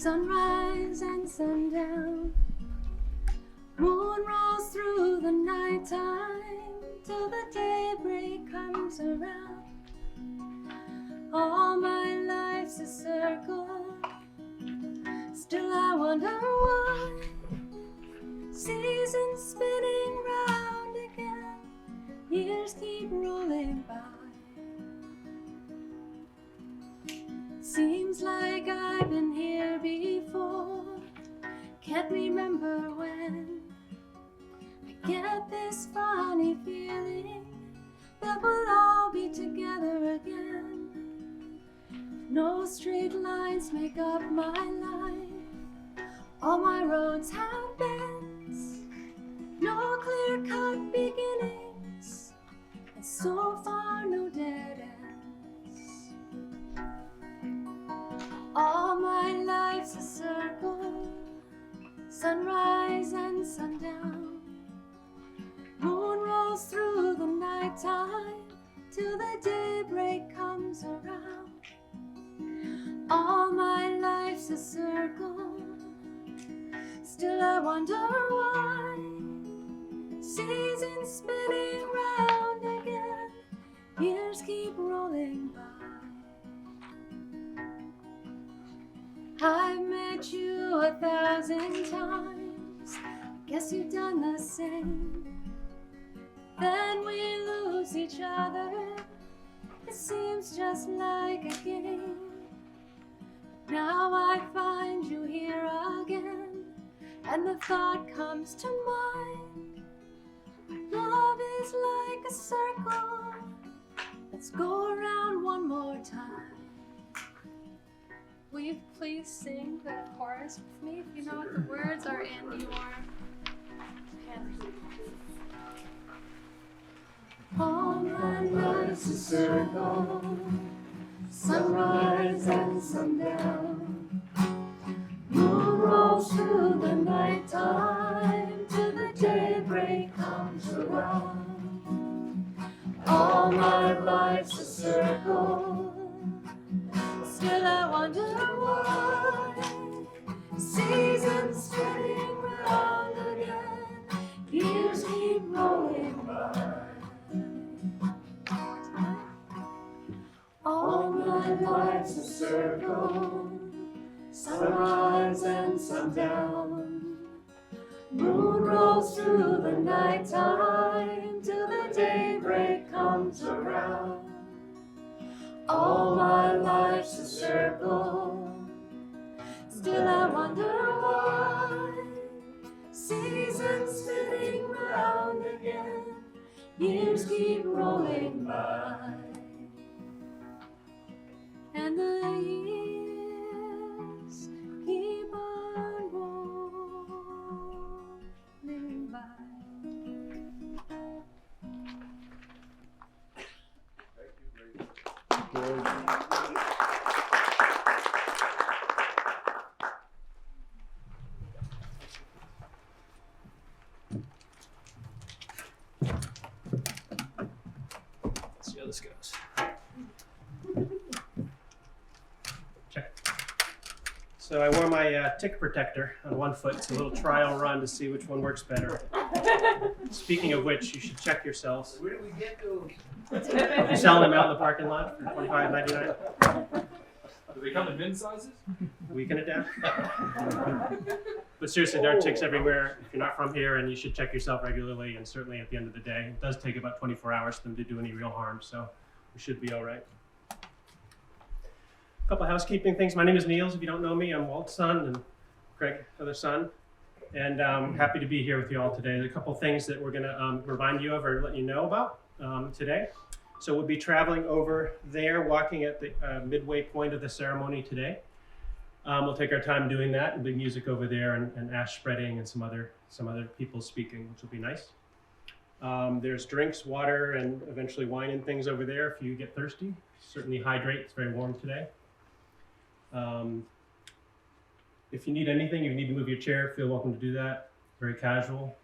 Sunrise and sundown, moon rolls through the nighttime till the daybreak comes around. All my life's a circle, still I wonder why. Seasons spinning round again, years keep rolling by. Seems like I've been here before, can't remember when. I get this funny feeling that we'll all be together again. No straight lines make up my life, all my roads have bends, no clear-cut beginnings, and so far no dead ends. All my life's a circle, sunrise and sundown, moon rolls through the nighttime till the daybreak comes around. All my life's a circle, still I wonder why. Seasons spinning round again, years keep rolling by. I've met you 1,000 times, guess you've done the same. Then we lose each other, it seems just like a game. Now I find you here again, and the thought comes to mind. Love is like a circle, let's go around one more time. Will you please sing the chorus with me? If you know what the words are in your hand. All my life's a circle, sunrise and sundown, moon rolls through the nighttime till the daybreak comes around. All my life's a circle, still I wonder why. Seasons spinning round again, years keep rolling by. All my life's a circle, sunrise and sundown, moon rolls through the nighttime till the daybreak comes around. All my life's a circle, still I wonder why. Seasons spinning round again, years keep rolling by. And the years keep on rolling by. Let's see how this goes. Check. So I wore my tick protector on one foot. It's a little trial run to see which one works better. Speaking of which, you should check yourselves. Where do we get those? We're selling them out in the parking lot for $25.99. Do they come in men's sizes? We can adapt. But seriously, there are ticks everywhere. If you're not from here, and you should check yourself regularly, and certainly at the end of the day. It does take about 24 hours for them to do any real harm, so we should be all right. A couple housekeeping things. My name is Niels. If you don't know me, I'm Walt's son and Craig's other son. And I'm happy to be here with you all today. There's a couple things that we're going to remind you of or let you know about today. So we'll be traveling over there, walking at the midway point of the ceremony today. We'll take our time doing that. There'll be music over there and ash spreading and some other people speaking, which will be nice. There's drinks, water, and eventually wine and things over there if you get thirsty. Certainly hydrate. It's very warm today. If you need anything, you need to move your chair, feel welcome to do that. Very casual.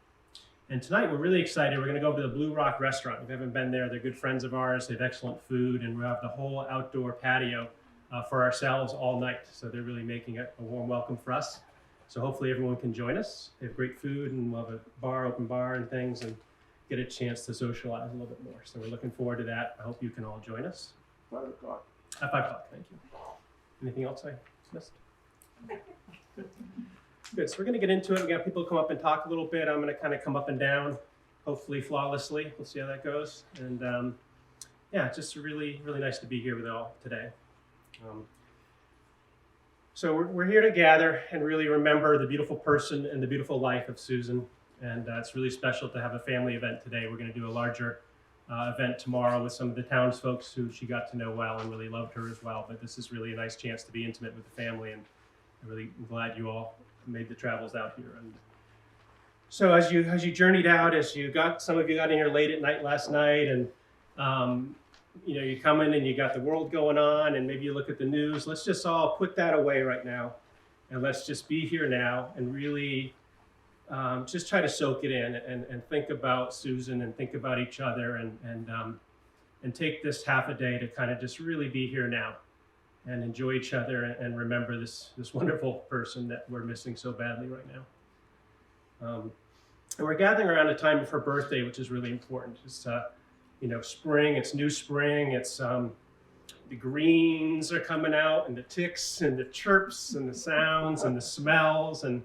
And tonight we're really excited. We're going to go over to the Blue Rock restaurant. If you haven't been there, they're good friends of ours. They have excellent food, and we have the whole outdoor patio for ourselves all night. So they're really making it a warm welcome for us. So hopefully everyone can join us. They have great food, and we'll have a open bar and things, and get a chance to socialize a little bit more. So we're looking forward to that. I hope you can all join us. 5 o'clock. At 5 o'clock, thank you. Anything else I missed? Good, so we're gonna get into it. We got people come up and talk a little bit. I'm gonna kind of come up and down, hopefully flawlessly. We'll see how that goes. And yeah, just really, really nice to be here with you all today. So we're here to gather and really remember the beautiful person and the beautiful life of Susan. And it's really special to have a family event today. We're gonna do a larger event tomorrow with some of the townsfolk who she got to know well and really loved her as well. But this is really a nice chance to be intimate with the family, and I'm really glad you all made the travels out here. And so as you journeyed out, some of you got in here late at night last night, and you come in and you got the world going on, and maybe you look at the news. Let's just all put that away right now, and let's just be here now and really just try to soak it in and think about Susan and think about each other, and take this half a day to kind of just really be here now and enjoy each other and remember this wonderful person that we're missing so badly right now. And we're gathering around the time of her birthday, which is really important. It's spring. It's new spring. It's the greens are coming out, and the ticks and the chirps and the sounds and the smells, and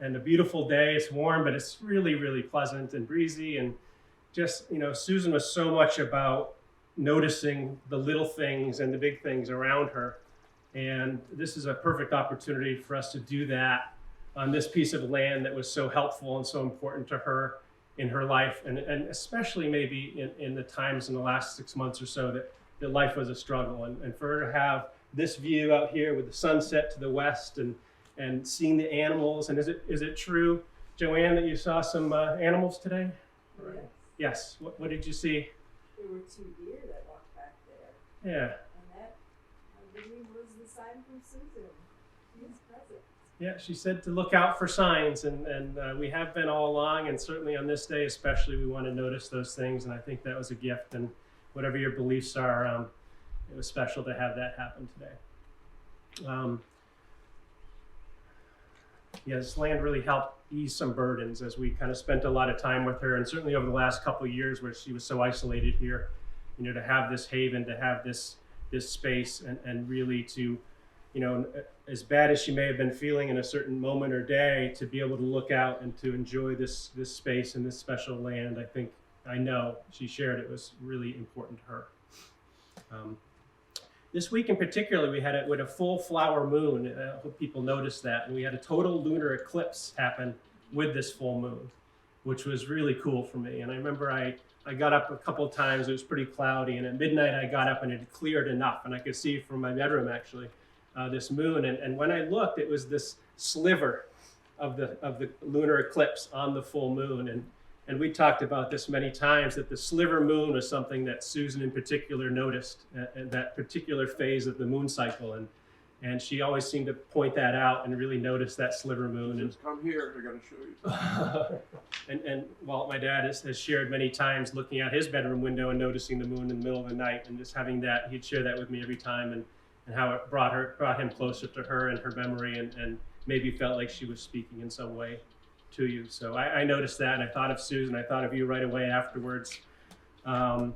a beautiful day. It's warm, but it's really, really pleasant and breezy. And just, Susan was so much about noticing the little things and the big things around her. And this is a perfect opportunity for us to do that on this piece of land that was so helpful and so important to her in her life, and especially maybe in the times in the last 6 months or so that life was a struggle. And for her to have this view out here with the sunset to the west, and seeing the animals. And is it true, Joanne, that you saw some animals today? Yes. Yes. What did you see? There were 2 deer that walked back there. Yeah. And that, I believe, was the sign from Susan. She is present. Yeah, she said to look out for signs, and we have been all along, and certainly on this day especially, we want to notice those things, and I think that was a gift. And whatever your beliefs are, it was special to have that happen today. This land really helped ease some burdens as we kind of spent a lot of time with her, and certainly over the last couple of years where she was so isolated here, to have this haven, to have this space, and really to, as bad as she may have been feeling in a certain moment or day, to be able to look out and to enjoy this space and this special land. I know she shared it was really important to her. This week in particular, we had a full flower moon. I hope people noticed that. And we had a total lunar eclipse happen with this full moon, which was really cool for me. And I remember I got up a couple of times. It was pretty cloudy. And at midnight, I got up and it had cleared enough. And I could see from my bedroom, actually, this moon. And when I looked, it was this sliver of the lunar eclipse on the full moon. And we talked about this many times, that the sliver moon was something that Susan in particular noticed at that particular phase of the moon cycle. And she always seemed to point that out and really notice that sliver moon. Just come here, I gotta show you. And Walt, my dad, has shared many times looking out his bedroom window and noticing the moon in the middle of the night, and just having that, he'd share that with me every time, and how it brought him closer to her and her memory, and maybe felt like she was speaking in some way to you. So I noticed that, and I thought of Susan. I thought of you right away afterwards, and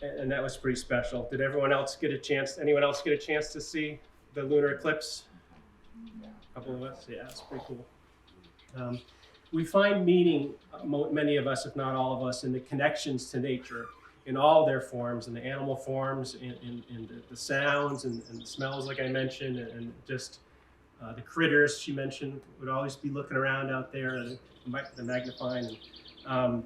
that was pretty special. Did anyone else get a chance to see the lunar eclipse? A couple of us. Yeah, it's pretty cool. We find meaning, many of us, if not all of us, in the connections to nature in all their forms, in the animal forms, in the sounds and the smells, like I mentioned, and just the critters she mentioned would always be looking around out there, and the magnifying. And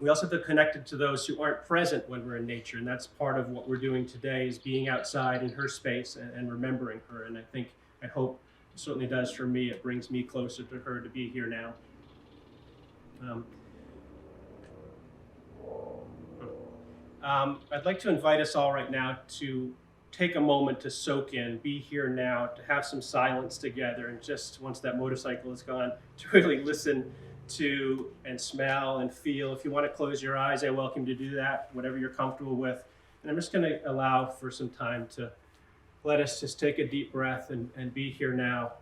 we also feel connected to those who aren't present when we're in nature, and that's part of what we're doing today, is being outside in her space and remembering her. And I hope it certainly does for me. It brings me closer to her to be here now. I'd like to invite us all right now to take a moment to soak in, be here now, to have some silence together, and just once that motorcycle is gone, to really listen to and smell and feel. If you want to close your eyes, I welcome you to do that, whatever you're comfortable with. And I'm just going to allow for some time to let us just take a deep breath and be here now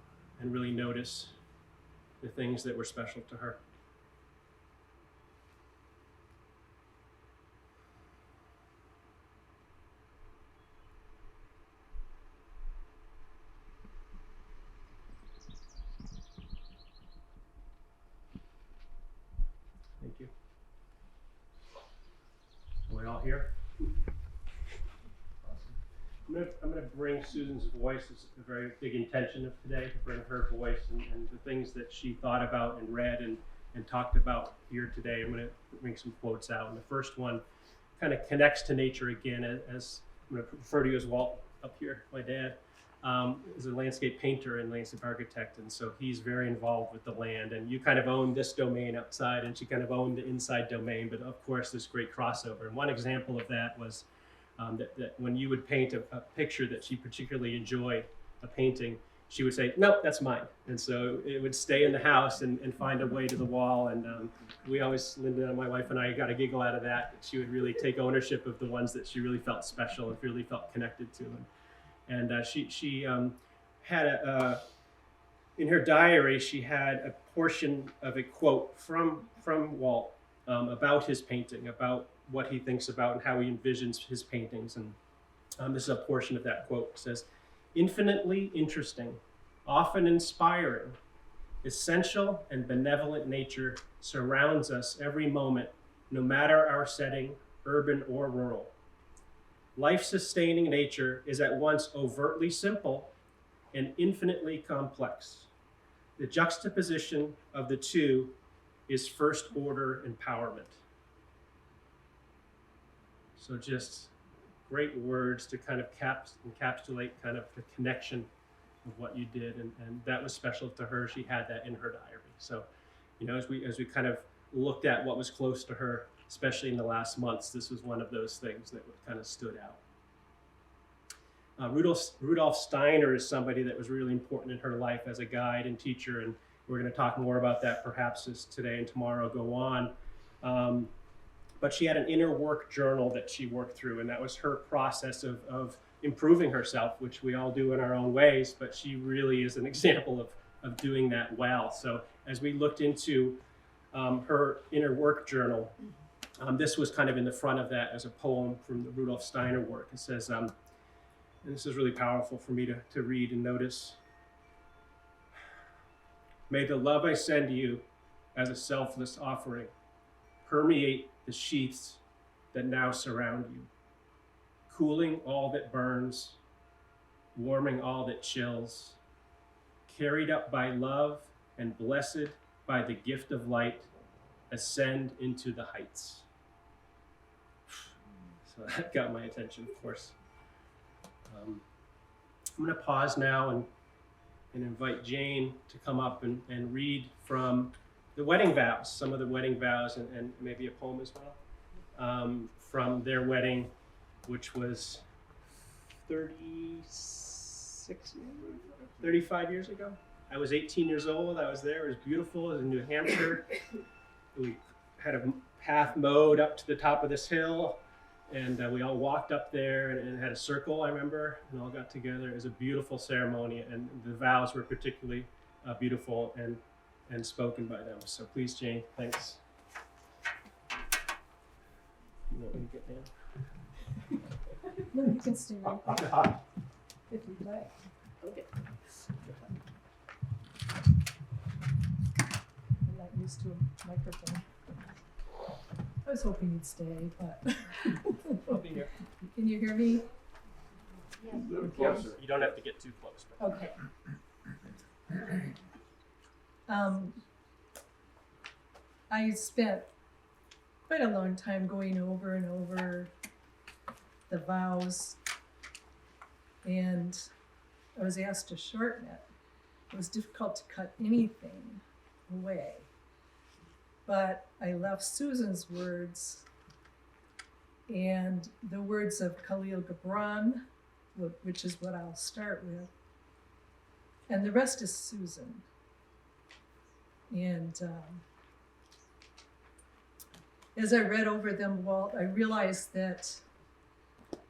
and really notice the things that were special to her. Thank you. Are we all here? I'm going to bring Susan's voice as a very big intention of today, to bring her voice and the things that she thought about and read and talked about here today. I'm going to bring some quotes out. And the first one kind of connects to nature again, as I'm going to refer to you as Walt up here. My dad is a landscape painter and landscape architect, and so he's very involved with the land. And you kind of own this domain outside, and she kind of owned the inside domain, but of course this great crossover. And one example of that was that when you would paint a picture that she particularly enjoyed, a painting, she would say, "Nope, that's mine." And so it would stay in the house and find a way to the wall. And we always, Linda, my wife and I, got a giggle out of that. She would really take ownership of the ones that she really felt special and really felt connected to. And she had in her diary, she had a portion of a quote from Walt about his painting, about what he thinks about and how he envisions his paintings. And this is a portion of that quote. It says, "Infinitely interesting, often inspiring, essential and benevolent nature surrounds us every moment, no matter our setting, urban or rural. Life-sustaining nature is at once overtly simple and infinitely complex. The juxtaposition of the two is first-order empowerment." So just great words to kind of encapsulate kind of the connection of what you did, and that was special to her. She had that in her diary. So, as we kind of looked at what was close to her, especially in the last months, this was one of those things that kind of stood out. Rudolf Steiner is somebody that was really important in her life as a guide and teacher, and we're going to talk more about that perhaps as today and tomorrow go on. But she had an inner work journal that she worked through, and that was her process of improving herself, which we all do in our own ways, but she really is an example of doing that well. So as we looked into her inner work journal, this was kind of in the front of that as a poem from the Rudolf Steiner work. It says, and this is really powerful for me to read and notice, "May the love I send you as a selfless offering permeate the sheaths that now surround you, cooling all that burns, warming all that chills, carried up by love and blessed by the gift of light, ascend into the heights." So that got my attention, of course. I'm going to pause now and invite Jane to come up and read from the wedding vows, some of the wedding vows, and maybe a poem as well, from their wedding, which was 35 years ago. I was 18 years old. I was there. It was beautiful. It was in New Hampshire. We had a path mowed up to the top of this hill, and we all walked up there and had a circle, I remember, and all got together. It was a beautiful ceremony, and the vows were particularly beautiful and spoken by them. So please, Jane, thanks. You want me to get down? No, you can stay right there if you'd like. Okay. I'm not used to a microphone. I was hoping you'd stay, but. I'll be here. Can you hear me? A little closer. You don't have to get too close. But. Okay. I spent quite a long time going over and over the vows, and I was asked to shorten it. It was difficult to cut anything away, but I left Susan's words and the words of Khalil Gibran, which is what I'll start with, and the rest is Susan. And as I read over them, Walt, I realized that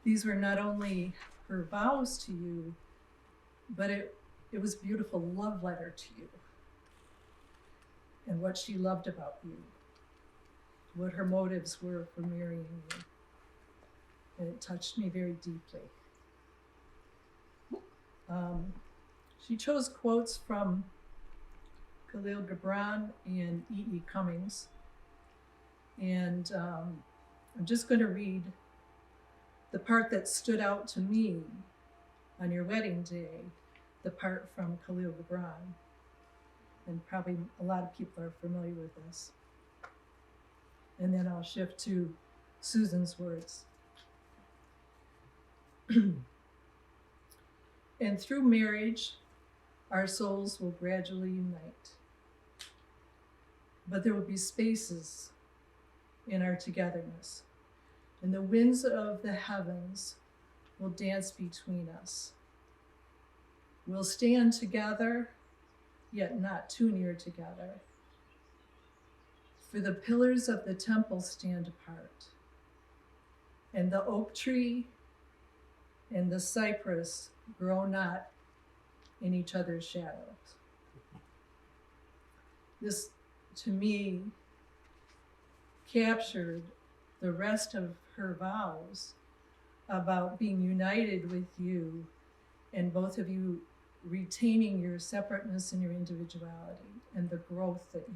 these were not only her vows to you, but it was a beautiful love letter to you and what she loved about you, what her motives were for marrying you. And it touched me very deeply. She chose quotes from Khalil Gibran and E.E. Cummings. And I'm just going to read the part that stood out to me on your wedding day, the part from Khalil Gibran. And probably a lot of people are familiar with this. And then I'll shift to Susan's words. And through marriage, our souls will gradually unite. But there will be spaces in our togetherness, and the winds of the heavens will dance between us. We'll stand together, yet not too near together. For the pillars of the temple stand apart, and the oak tree and the cypress grow not in each other's shadows. This, to me, captured the rest of her vows about being united with you and both of you retaining your separateness and your individuality and the growth that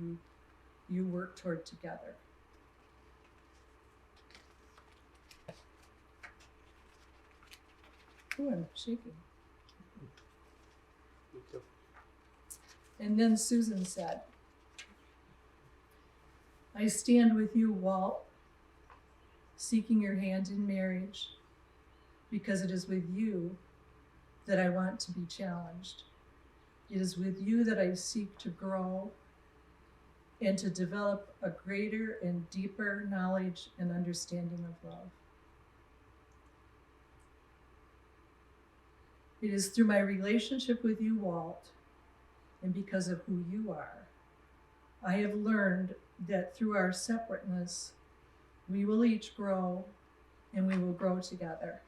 you work toward together. Oh, I'm shaking. And then Susan said, I stand with you, Walt, seeking your hand in marriage, because it is with you that I want to be challenged. It is with you that I seek to grow and to develop a greater and deeper knowledge and understanding of love. It is through my relationship with you, Walt, and because of who you are, I have learned that through our separateness, we will each grow and we will grow together.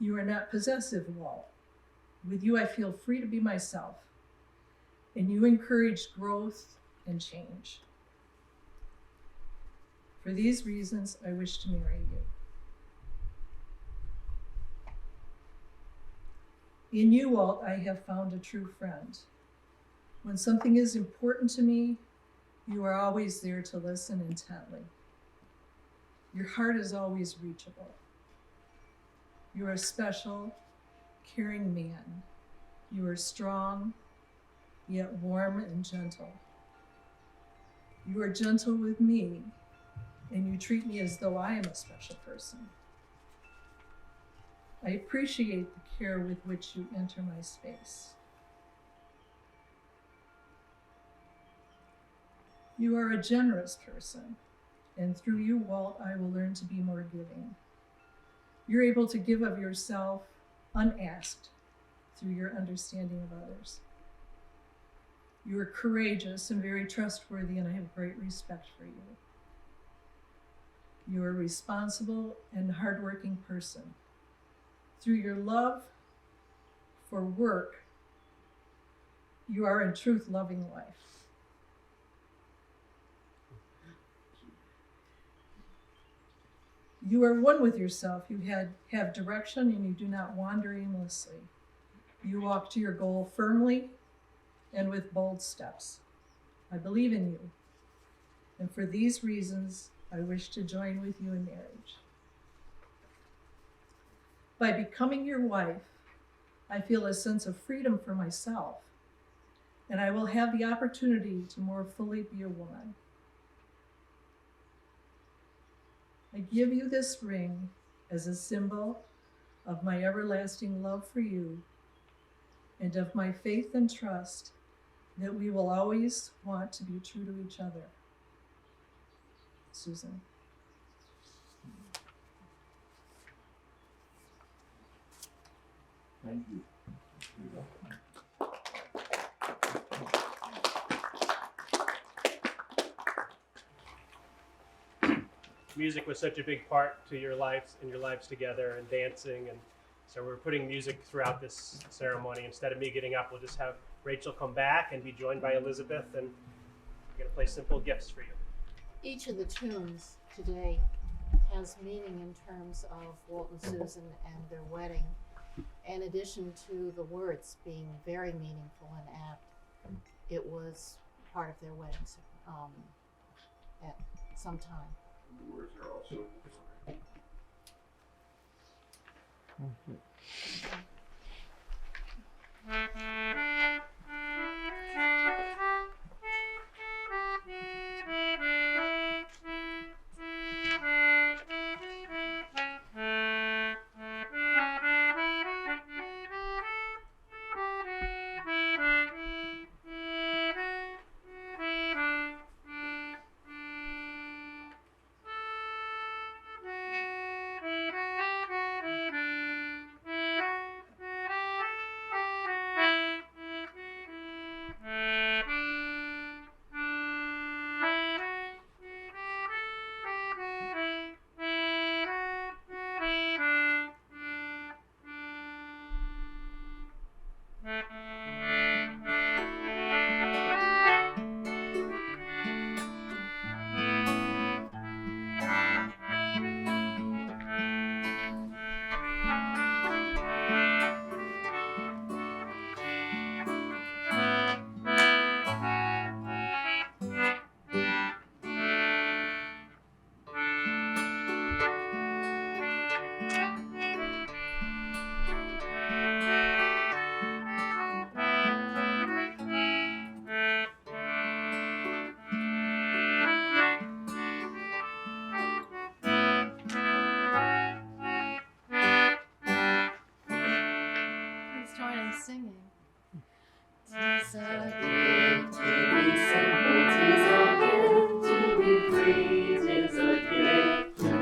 You are not possessive, Walt. With you, I feel free to be myself, and you encourage growth and change. For these reasons, I wish to marry you. In you, Walt, I have found a true friend. When something is important to me, you are always there to listen intently. Your heart is always reachable. You are a special, caring man. You are strong, yet warm and gentle. You are gentle with me, and you treat me as though I am a special person. I appreciate the care with which you enter my space. You are a generous person, and through you, Walt, I will learn to be more giving. You're able to give of yourself unasked through your understanding of others. You are courageous and very trustworthy, and I have great respect for you. You are a responsible and hardworking person. Through your love for work, you are in truth loving life. You are one with yourself. You have direction and you do not wander aimlessly. You walk to your goal firmly and with bold steps. I believe in you. And for these reasons, I wish to join with you in marriage. By becoming your wife, I feel a sense of freedom for myself, and I will have the opportunity to more fully be a woman. I give you this ring as a symbol of my everlasting love for you and of my faith and trust that we will always want to be true to each other. Susan. Thank you. music was such a big part to your lives and your lives together and dancing, and so we're putting music throughout this ceremony. Instead of me getting up, we'll just have Rachel come back and be joined by Elizabeth, and we're going to play simple gifts for you. Each of the tunes today has meaning in terms of Walt and Susan and their wedding, in addition to the words being very meaningful and apt. It was part of their wedding at some time. The words are also. Please join in singing. Tis a gift to be simple, tis a gift to be free, tis a gift to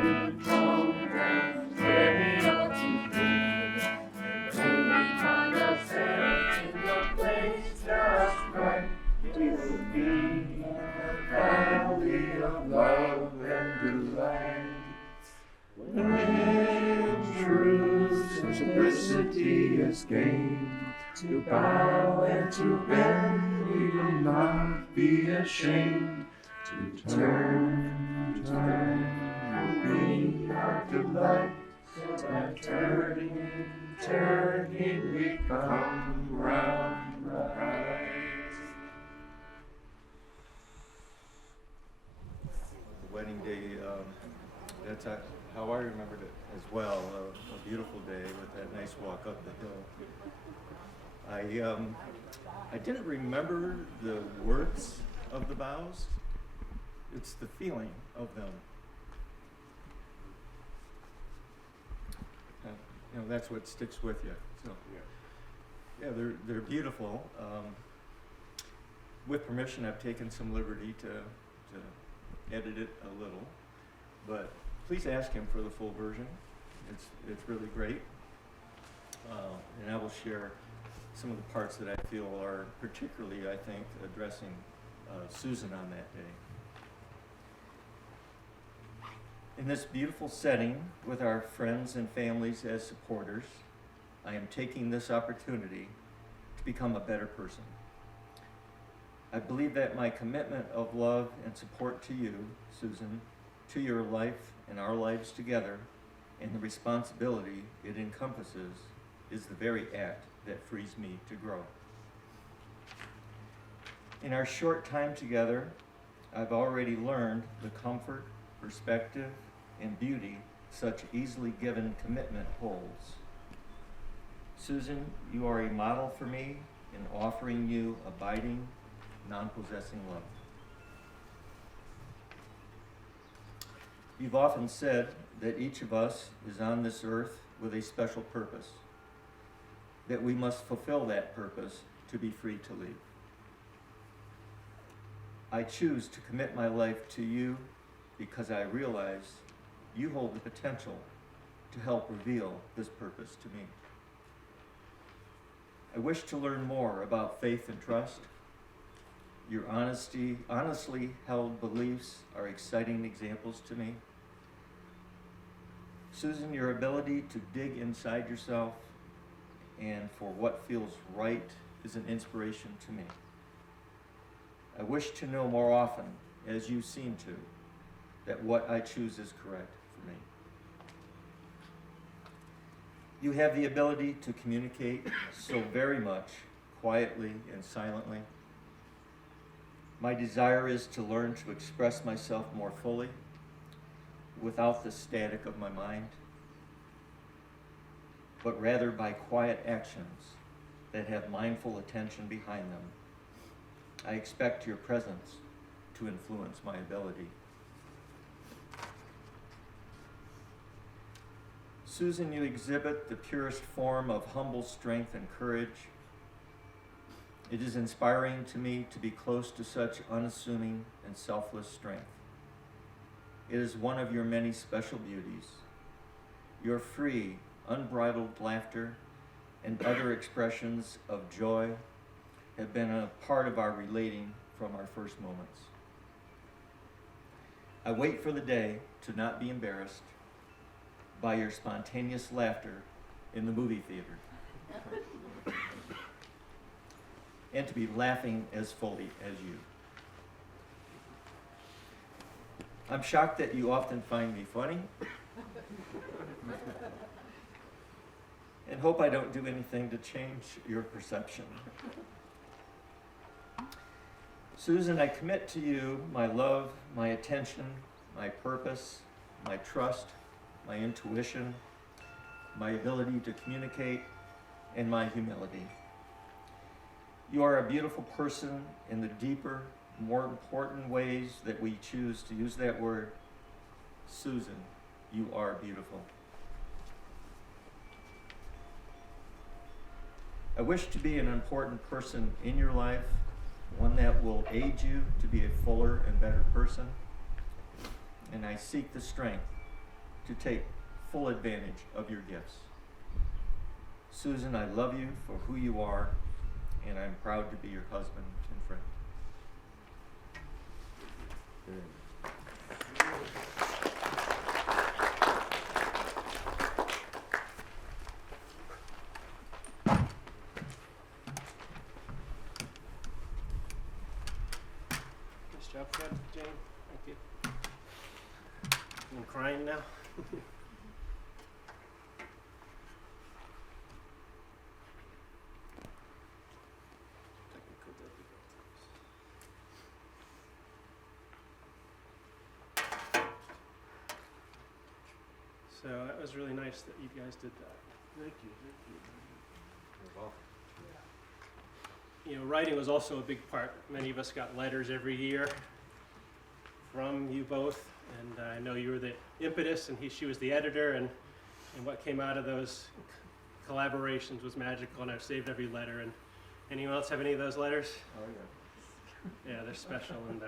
come down where we ought to be. And when we find ourselves in the place just right, it will be a valley of love and delight. When truth simplicity is gained, to bow and to bend, we will not be ashamed. To turn will be our delight. And turning, we come round right. The wedding day, that's how I remembered it as well. A beautiful day with that nice walk up the hill. I didn't remember the words of the vows. It's the feeling of them. That's what sticks with you. So, yeah, they're beautiful. With permission, I've taken some liberty to edit it a little, but please ask him for the full version. It's really great, and I will share some of the parts that I feel are particularly, I think, addressing Susan on that day. In this beautiful setting, with our friends and families as supporters, I am taking this opportunity to become a better person. I believe that my commitment of love and support to you, Susan, to your life and our lives together, and the responsibility it encompasses, is the very act that frees me to grow. In our short time together, I've already learned the comfort, perspective, and beauty such easily given commitment holds. Susan, you are a model for me in offering you abiding, non-possessing love. You've often said that each of us is on this earth with a special purpose, that we must fulfill that purpose to be free to leave. I choose to commit my life to you because I realize you hold the potential to help reveal this purpose to me. I wish to learn more about faith and trust. Your honestly held beliefs are exciting examples to me. Susan, your ability to dig inside yourself and for what feels right is an inspiration to me. I wish to know more often, as you seem to, that what I choose is correct for me. You have the ability to communicate so very much, quietly and silently. My desire is to learn to express myself more fully, without the static of my mind, but rather by quiet actions that have mindful attention behind them. I expect your presence to influence my ability. Susan, you exhibit the purest form of humble strength and courage. It is inspiring to me to be close to such unassuming and selfless strength. It is one of your many special beauties. Your free, unbridled laughter and other expressions of joy have been a part of our relating from our first moments. I wait for the day to not be embarrassed by your spontaneous laughter in the movie theater and to be laughing as fully as you. I'm shocked that you often find me funny and hope I don't do anything to change your perception. Susan, I commit to you my love, my attention, my purpose, my trust, my intuition, my ability to communicate, and my humility. You are a beautiful person in the deeper, more important ways that we choose to use that word. Susan, you are beautiful. I wish to be an important person in your life, one that will aid you to be a fuller and better person. And I seek the strength to take full advantage of your gifts. Susan, I love you for who you are, and I'm proud to be your husband and friend. Nice job, Fred, Jane. Thank you. I'm crying now. Technical difficulties. So that was really nice that you guys did that. Thank you. You're welcome. You know, writing was also a big part. Many of us got letters every year from you both, and I know you were the impetus, and she was the editor, and what came out of those collaborations was magical, and I've saved every letter. And anyone else have any of those letters? Oh, yeah. Yeah, they're special, and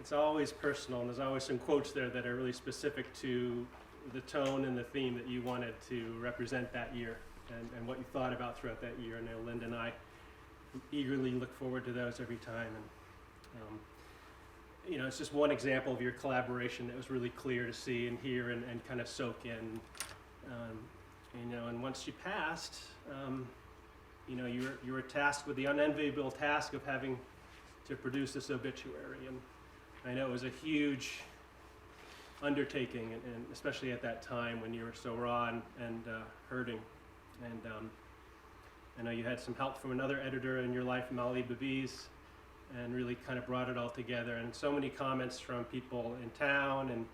it's always personal, and there's always some quotes there that are really specific to the tone and the theme that you wanted to represent that year, and what you thought about throughout that year. And I know Linda and I eagerly look forward to those every time. And you know, it's just one example of your collaboration that was really clear to see and hear and kind of soak in. You know, and once she passed, you know, you were tasked with the unenviable task of having to produce this obituary, and I know it was a huge undertaking, and especially at that time when you were so raw and hurting. And I know you had some help from another editor in your life, Molly Babies, and really kind of brought it all together. And so many comments from people in town and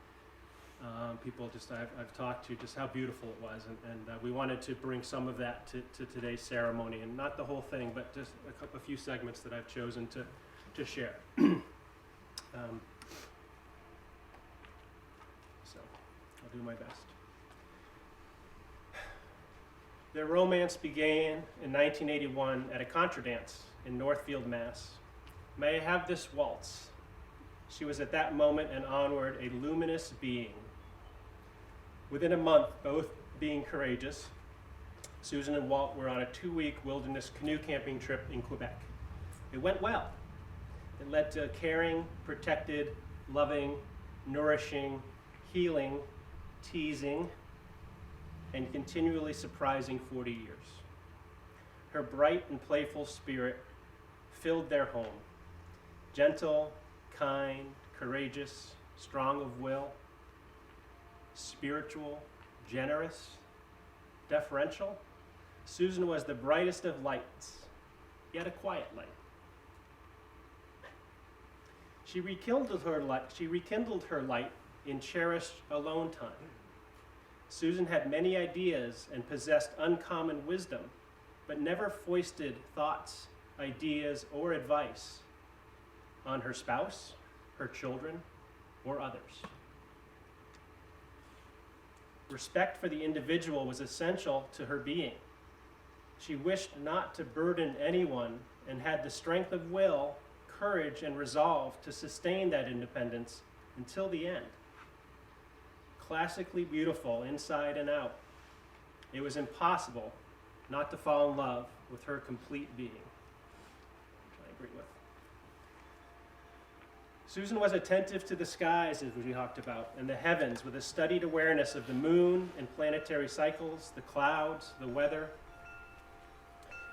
people just I've talked to, just how beautiful it was. And we wanted to bring some of that to today's ceremony, and not the whole thing, but just a few segments that I've chosen to share. So I'll do my best. Their romance began in 1981 at a contra dance in Northfield, Mass. May I have this waltz? She was at that moment and onward a luminous being. Within a month, both being courageous, Susan and Walt were on a 2-week wilderness canoe camping trip in Quebec. It went well. It led to a caring, protected, loving, nourishing, healing, teasing, and continually surprising 40 years. Her bright and playful spirit filled their home. Gentle, kind, courageous, strong of will, spiritual, generous, deferential, Susan was the brightest of lights, yet a quiet light. She rekindled her light in cherished alone time. Susan had many ideas and possessed uncommon wisdom, but never foisted thoughts, ideas, or advice on her spouse, her children, or others. Respect for the individual was essential to her being. She wished not to burden anyone and had the strength of will, courage, and resolve to sustain that independence until the end. Classically beautiful inside and out, it was impossible not to fall in love with her complete being, which I agree with. Susan was attentive to the skies, as we talked about, and the heavens with a studied awareness of the moon and planetary cycles, the clouds, the weather.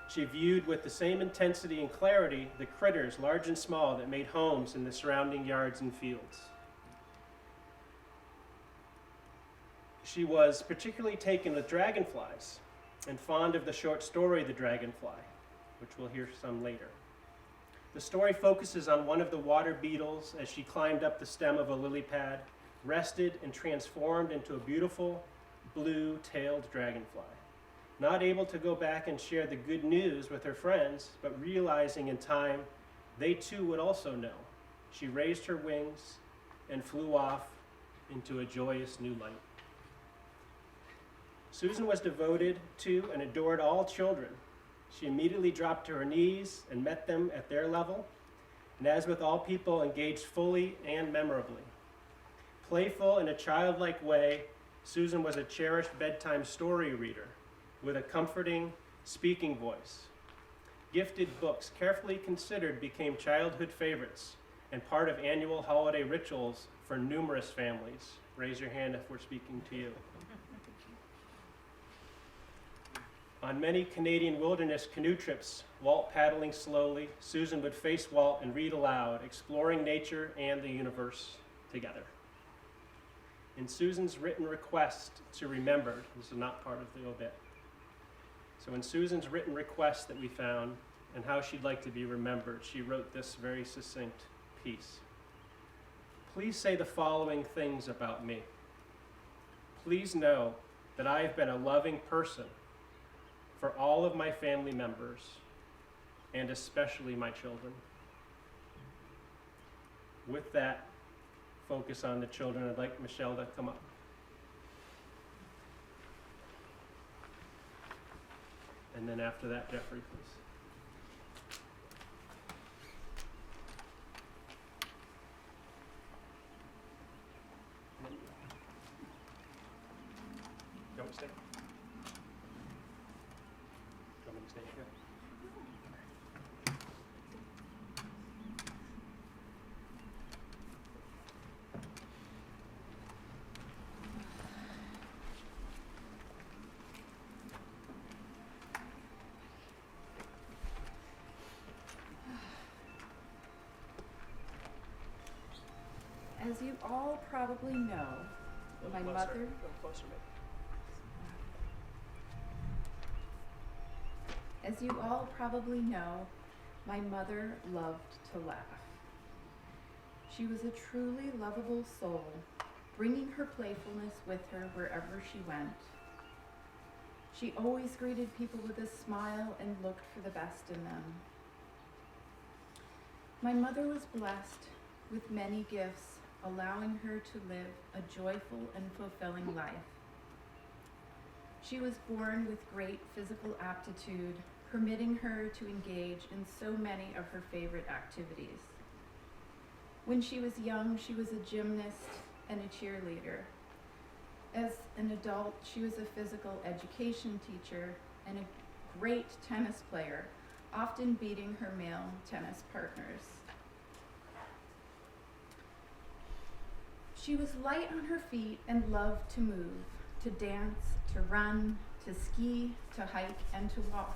She viewed with the same intensity and clarity the critters, large and small, that made homes in the surrounding yards and fields. She was particularly taken with dragonflies and fond of the short story, The Dragonfly, which we'll hear some later. The story focuses on one of the water beetles as she climbed up the stem of a lily pad, rested, and transformed into a beautiful blue-tailed dragonfly. Not able to go back and share the good news with her friends, but realizing in time they too would also know. She raised her wings and flew off into a joyous new light. Susan was devoted to and adored all children. She immediately dropped to her knees and met them at their level, and as with all people, engaged fully and memorably. Playful in a childlike way, Susan was a cherished bedtime story reader with a comforting speaking voice. Gifted books, carefully considered, became childhood favorites and part of annual holiday rituals for numerous families. Raise your hand if we're speaking to you. On many Canadian wilderness canoe trips, Walt paddling slowly, Susan would face Walt and read aloud, exploring nature and the universe together. In Susan's written request to remember, this is not part of the obit, so in Susan's written request that we found and how she'd like to be remembered, she wrote this very succinct piece. Please say the following things about me. Please know that I have been a loving person for all of my family members, and especially my children. With that focus on the children, I'd like Michelle to come up. And then after that, Jeffrey, please. Don't stay. As you all probably know, my mother. As you all probably know, my mother loved to laugh. She was a truly lovable soul, bringing her playfulness with her wherever she went. She always greeted people with a smile and looked for the best in them. My mother was blessed with many gifts, allowing her to live a joyful and fulfilling life. She was born with great physical aptitude, permitting her to engage in so many of her favorite activities. When she was young, she was a gymnast and a cheerleader. As an adult, she was a physical education teacher and a great tennis player, often beating her male tennis partners. She was light on her feet and loved to move, to dance, to run, to ski, to hike, and to walk.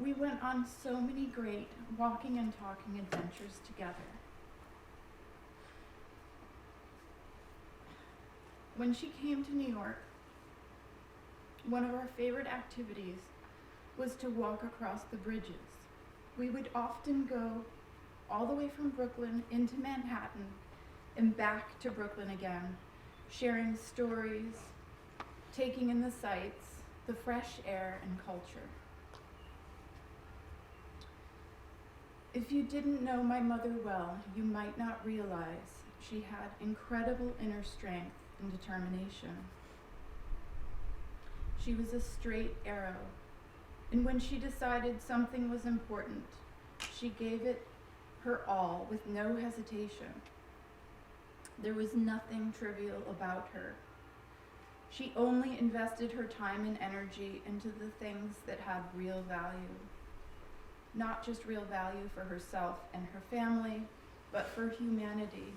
We went on so many great walking and talking adventures together. When she came to New York, one of our favorite activities was to walk across the bridges. We would often go all the way from Brooklyn into Manhattan and back to Brooklyn again, sharing stories, taking in the sights, the fresh air and culture. If you didn't know my mother well, you might not realize she had incredible inner strength and determination. She was a straight arrow, and when she decided something was important, she gave it her all with no hesitation. There was nothing trivial about her. She only invested her time and energy into the things that had real value. Not just real value for herself and her family, but for humanity.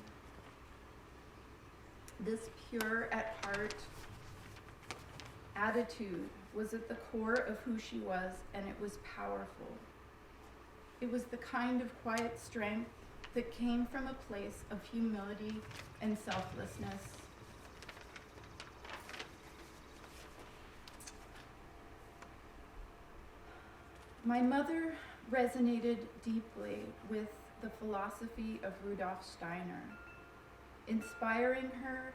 This pure at heart attitude was at the core of who she was, and it was powerful. It was the kind of quiet strength that came from a place of humility and selflessness. My mother resonated deeply with the philosophy of Rudolf Steiner, inspiring her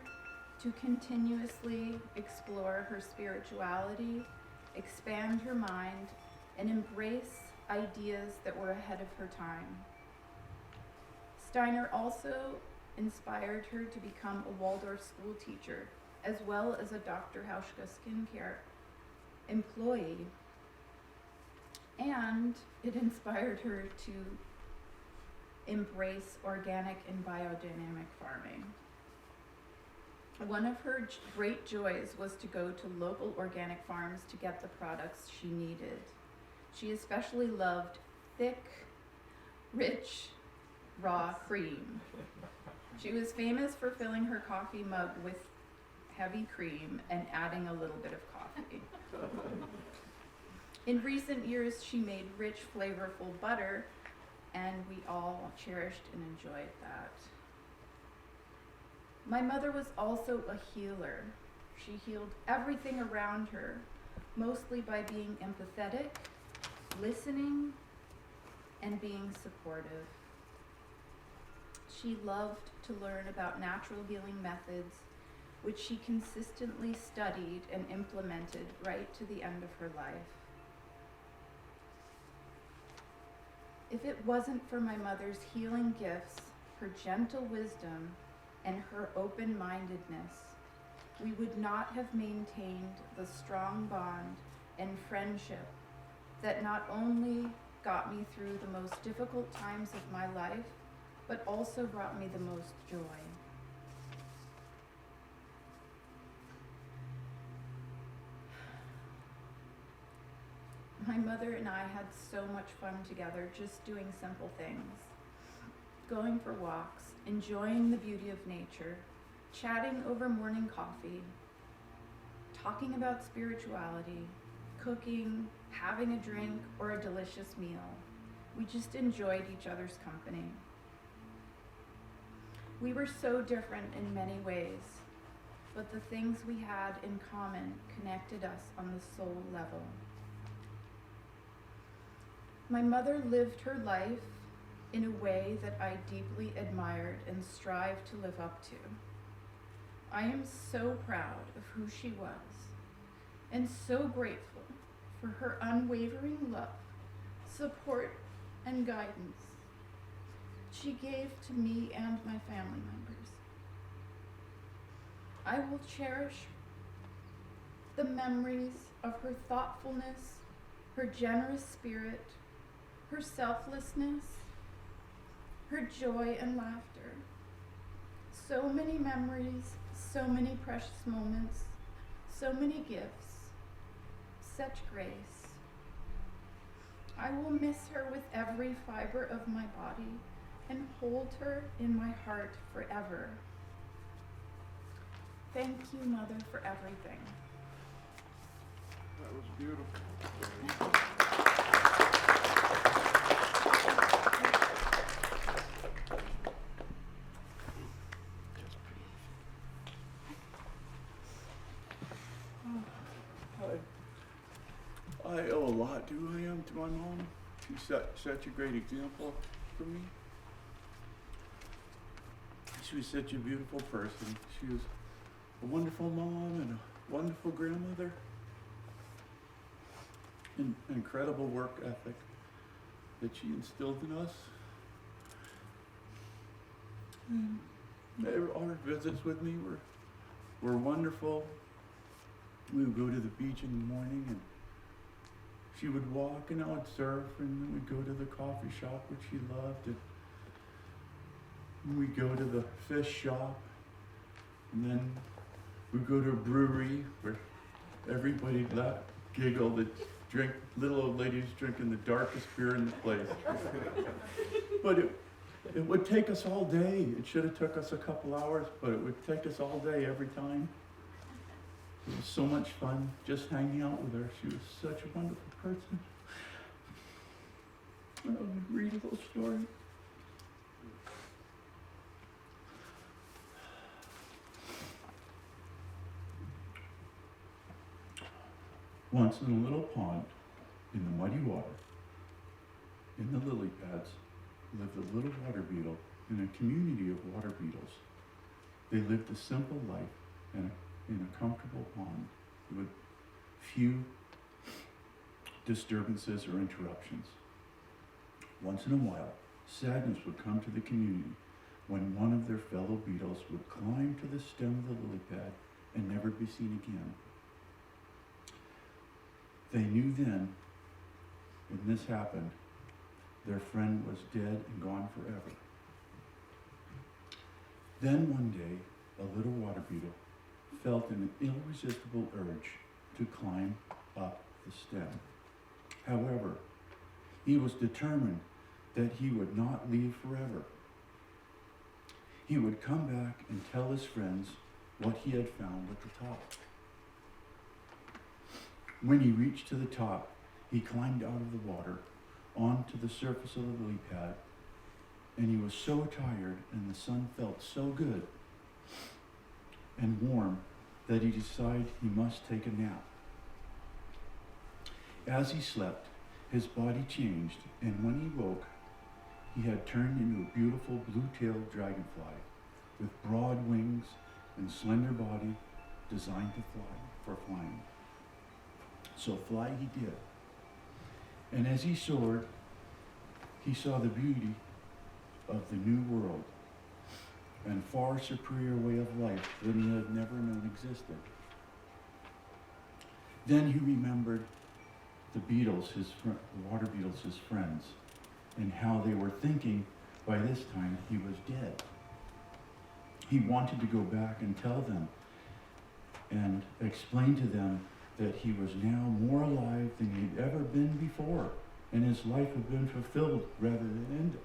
to continuously explore her spirituality, expand her mind, and embrace ideas that were ahead of her time. Steiner also inspired her to become a Waldorf school teacher, as well as a Dr. Hauschka skincare employee. And it inspired her to embrace organic and biodynamic farming. One of her great joys was to go to local organic farms to get the products she needed. She especially loved thick, rich, raw cream. She was famous for filling her coffee mug with heavy cream and adding a little bit of coffee. In recent years, she made rich, flavorful butter, and we all cherished and enjoyed that. My mother was also a healer. She healed everything around her, mostly by being empathetic, listening, and being supportive. She loved to learn about natural healing methods, which she consistently studied and implemented right to the end of her life. If it wasn't for my mother's healing gifts, her gentle wisdom, and her open-mindedness, we would not have maintained the strong bond and friendship that not only got me through the most difficult times of my life, but also brought me the most joy. My mother and I had so much fun together just doing simple things. Going for walks, enjoying the beauty of nature, chatting over morning coffee, talking about spirituality, cooking, having a drink, or a delicious meal. We just enjoyed each other's company. We were so different in many ways, but the things we had in common connected us on the soul level. My mother lived her life in a way that I deeply admired and strived to live up to. I am so proud of who she was and so grateful for her unwavering love, support, and guidance she gave to me and my family members. I will cherish the memories of her thoughtfulness, her generous spirit, her selflessness, her joy and laughter. So many memories, so many precious moments, so many gifts, such grace. I will miss her with every fiber of my body and hold her in my heart forever. Thank you, Mother, for everything. That was beautiful. I owe a lot to who I am to my mom. She's such a great example for me. She was such a beautiful person. She was a wonderful mom and a wonderful grandmother. An incredible work ethic that she instilled in us. And our visits with me were wonderful. We would go to the beach in the morning and she would walk and I would surf, and then we'd go to the coffee shop, which she loved, and we'd go to the fish shop, and then we'd go to a brewery where everybody giggled and drink, little old ladies drinking the darkest beer in the place. But it would take us all day. It should have took us a couple hours, but it would take us all day every time. It was so much fun just hanging out with her. She was such a wonderful person. I'll read a little story. Once in a little pond, in the muddy water, in the lily pads, lived a little water beetle in a community of water beetles. They lived a simple life in a comfortable pond with few disturbances or interruptions. Once in a while, sadness would come to the community when one of their fellow beetles would climb to the stem of the lily pad and never be seen again. They knew then, when this happened, their friend was dead and gone forever. Then one day, a little water beetle felt an irresistible urge to climb up the stem. However, he was determined that he would not leave forever. He would come back and tell his friends what he had found at the top. When he reached to the top, he climbed out of the water onto the surface of the lily pad, and he was so tired and the sun felt so good and warm that he decided he must take a nap. As he slept, his body changed, and when he woke, he had turned into a beautiful blue-tailed dragonfly with broad wings and slender body designed to fly for flying. So fly he did. And as he soared, he saw the beauty of the new world and far superior way of life that he had never known existed. Then he remembered the beetles, the water beetles, his friends, and how they were thinking by this time he was dead. He wanted to go back and tell them and explain to them that he was now more alive than he'd ever been before, and his life had been fulfilled rather than ended.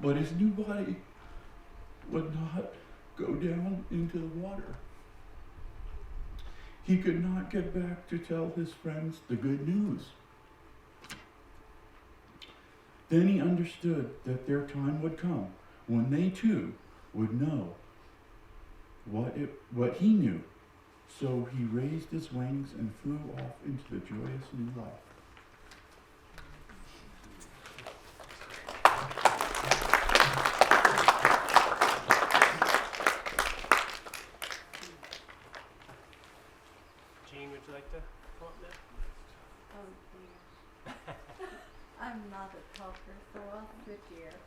But his new body would not go down into the water. He could not get back to tell his friends the good news. Then he understood that their time would come when they too would know what he knew. So he raised his wings and flew off into the joyous new life. Jean, would you like to come up now? Oh dear. I'm not a talker, so I'll sit here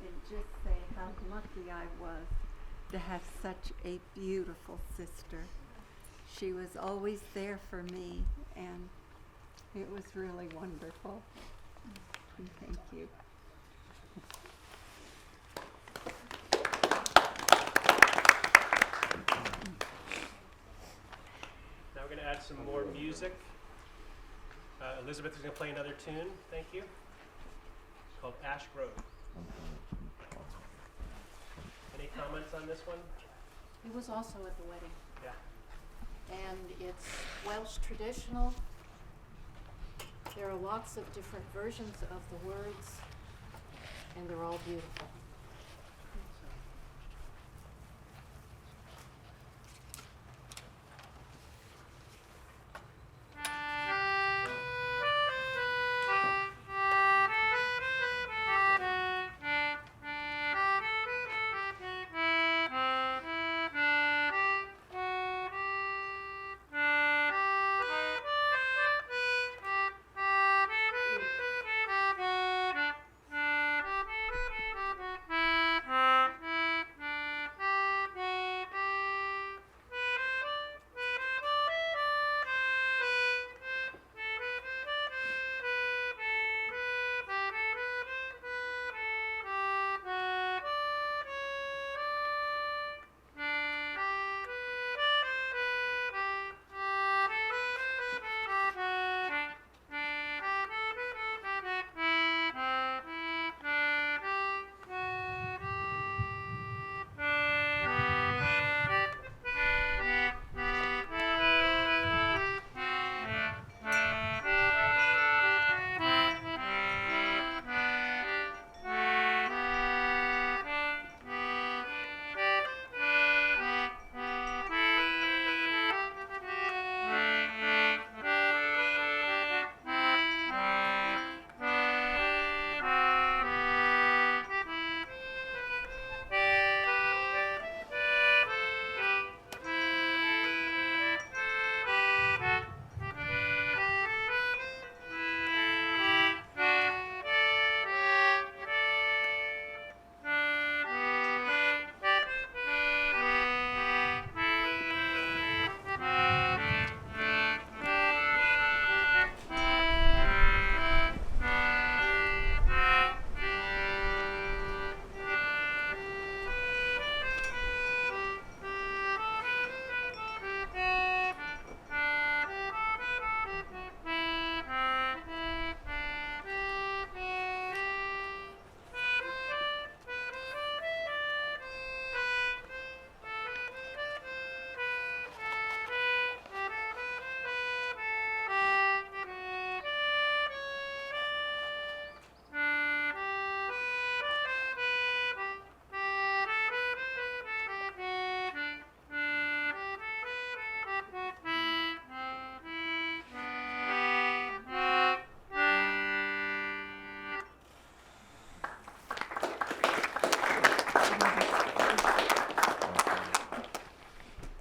and just say how lucky I was to have such a beautiful sister. She was always there for me, and it was really wonderful. And thank you. Now we're going to add some more music. Elizabeth is going to play another tune. Thank you. It's called Ash Grove. Any comments on this one? It was also at the wedding. Yeah. And it's Welsh traditional. There are lots of different versions of the words, and they're all beautiful.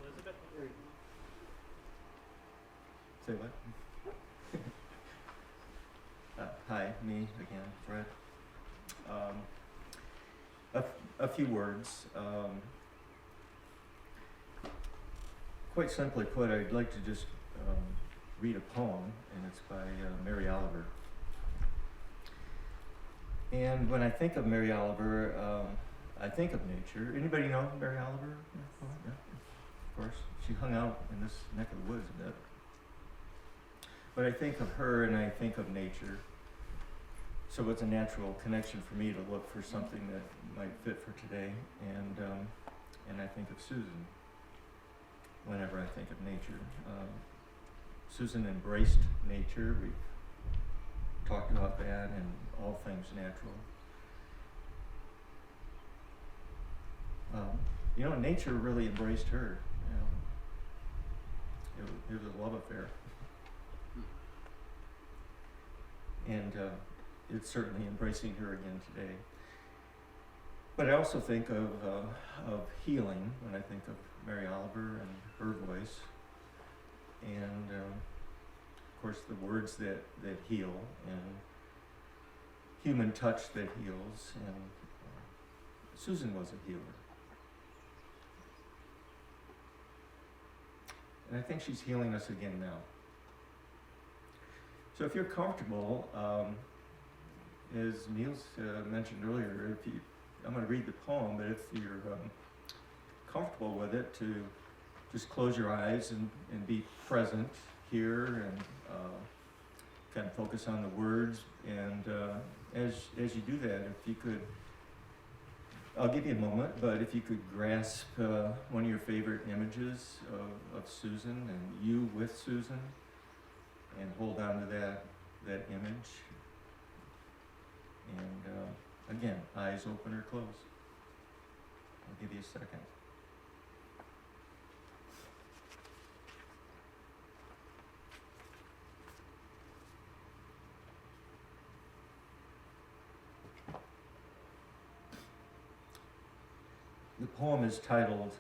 Elizabeth? Say what? Hi, me again, Fred. A few words. Quite simply put, I'd like to just read a poem, and it's by Mary Oliver. And when I think of Mary Oliver, I think of nature. Anybody know Mary Oliver? Yeah, of course. She hung out in this neck of the woods a bit. But I think of her and I think of nature. So it's a natural connection for me to look for something that might fit for today. And I think of Susan whenever I think of nature. Susan embraced nature. We've talked about that and all things natural. Nature really embraced her. It was a love affair. And it's certainly embracing her again today. But I also think of healing when I think of Mary Oliver and her voice. And of course the words that heal and human touch that heals. And Susan was a healer. And I think she's healing us again now. So if you're comfortable, as Niels mentioned earlier, I'm going to read the poem, but if you're comfortable with it, to just close your eyes and be present here and kind of focus on the words, and as you do that, if you could, I'll give you a moment, but if you could grasp one of your favorite images of Susan and you with Susan, and hold on to that image. And again, eyes open or closed. I'll give you a second. The poem is titled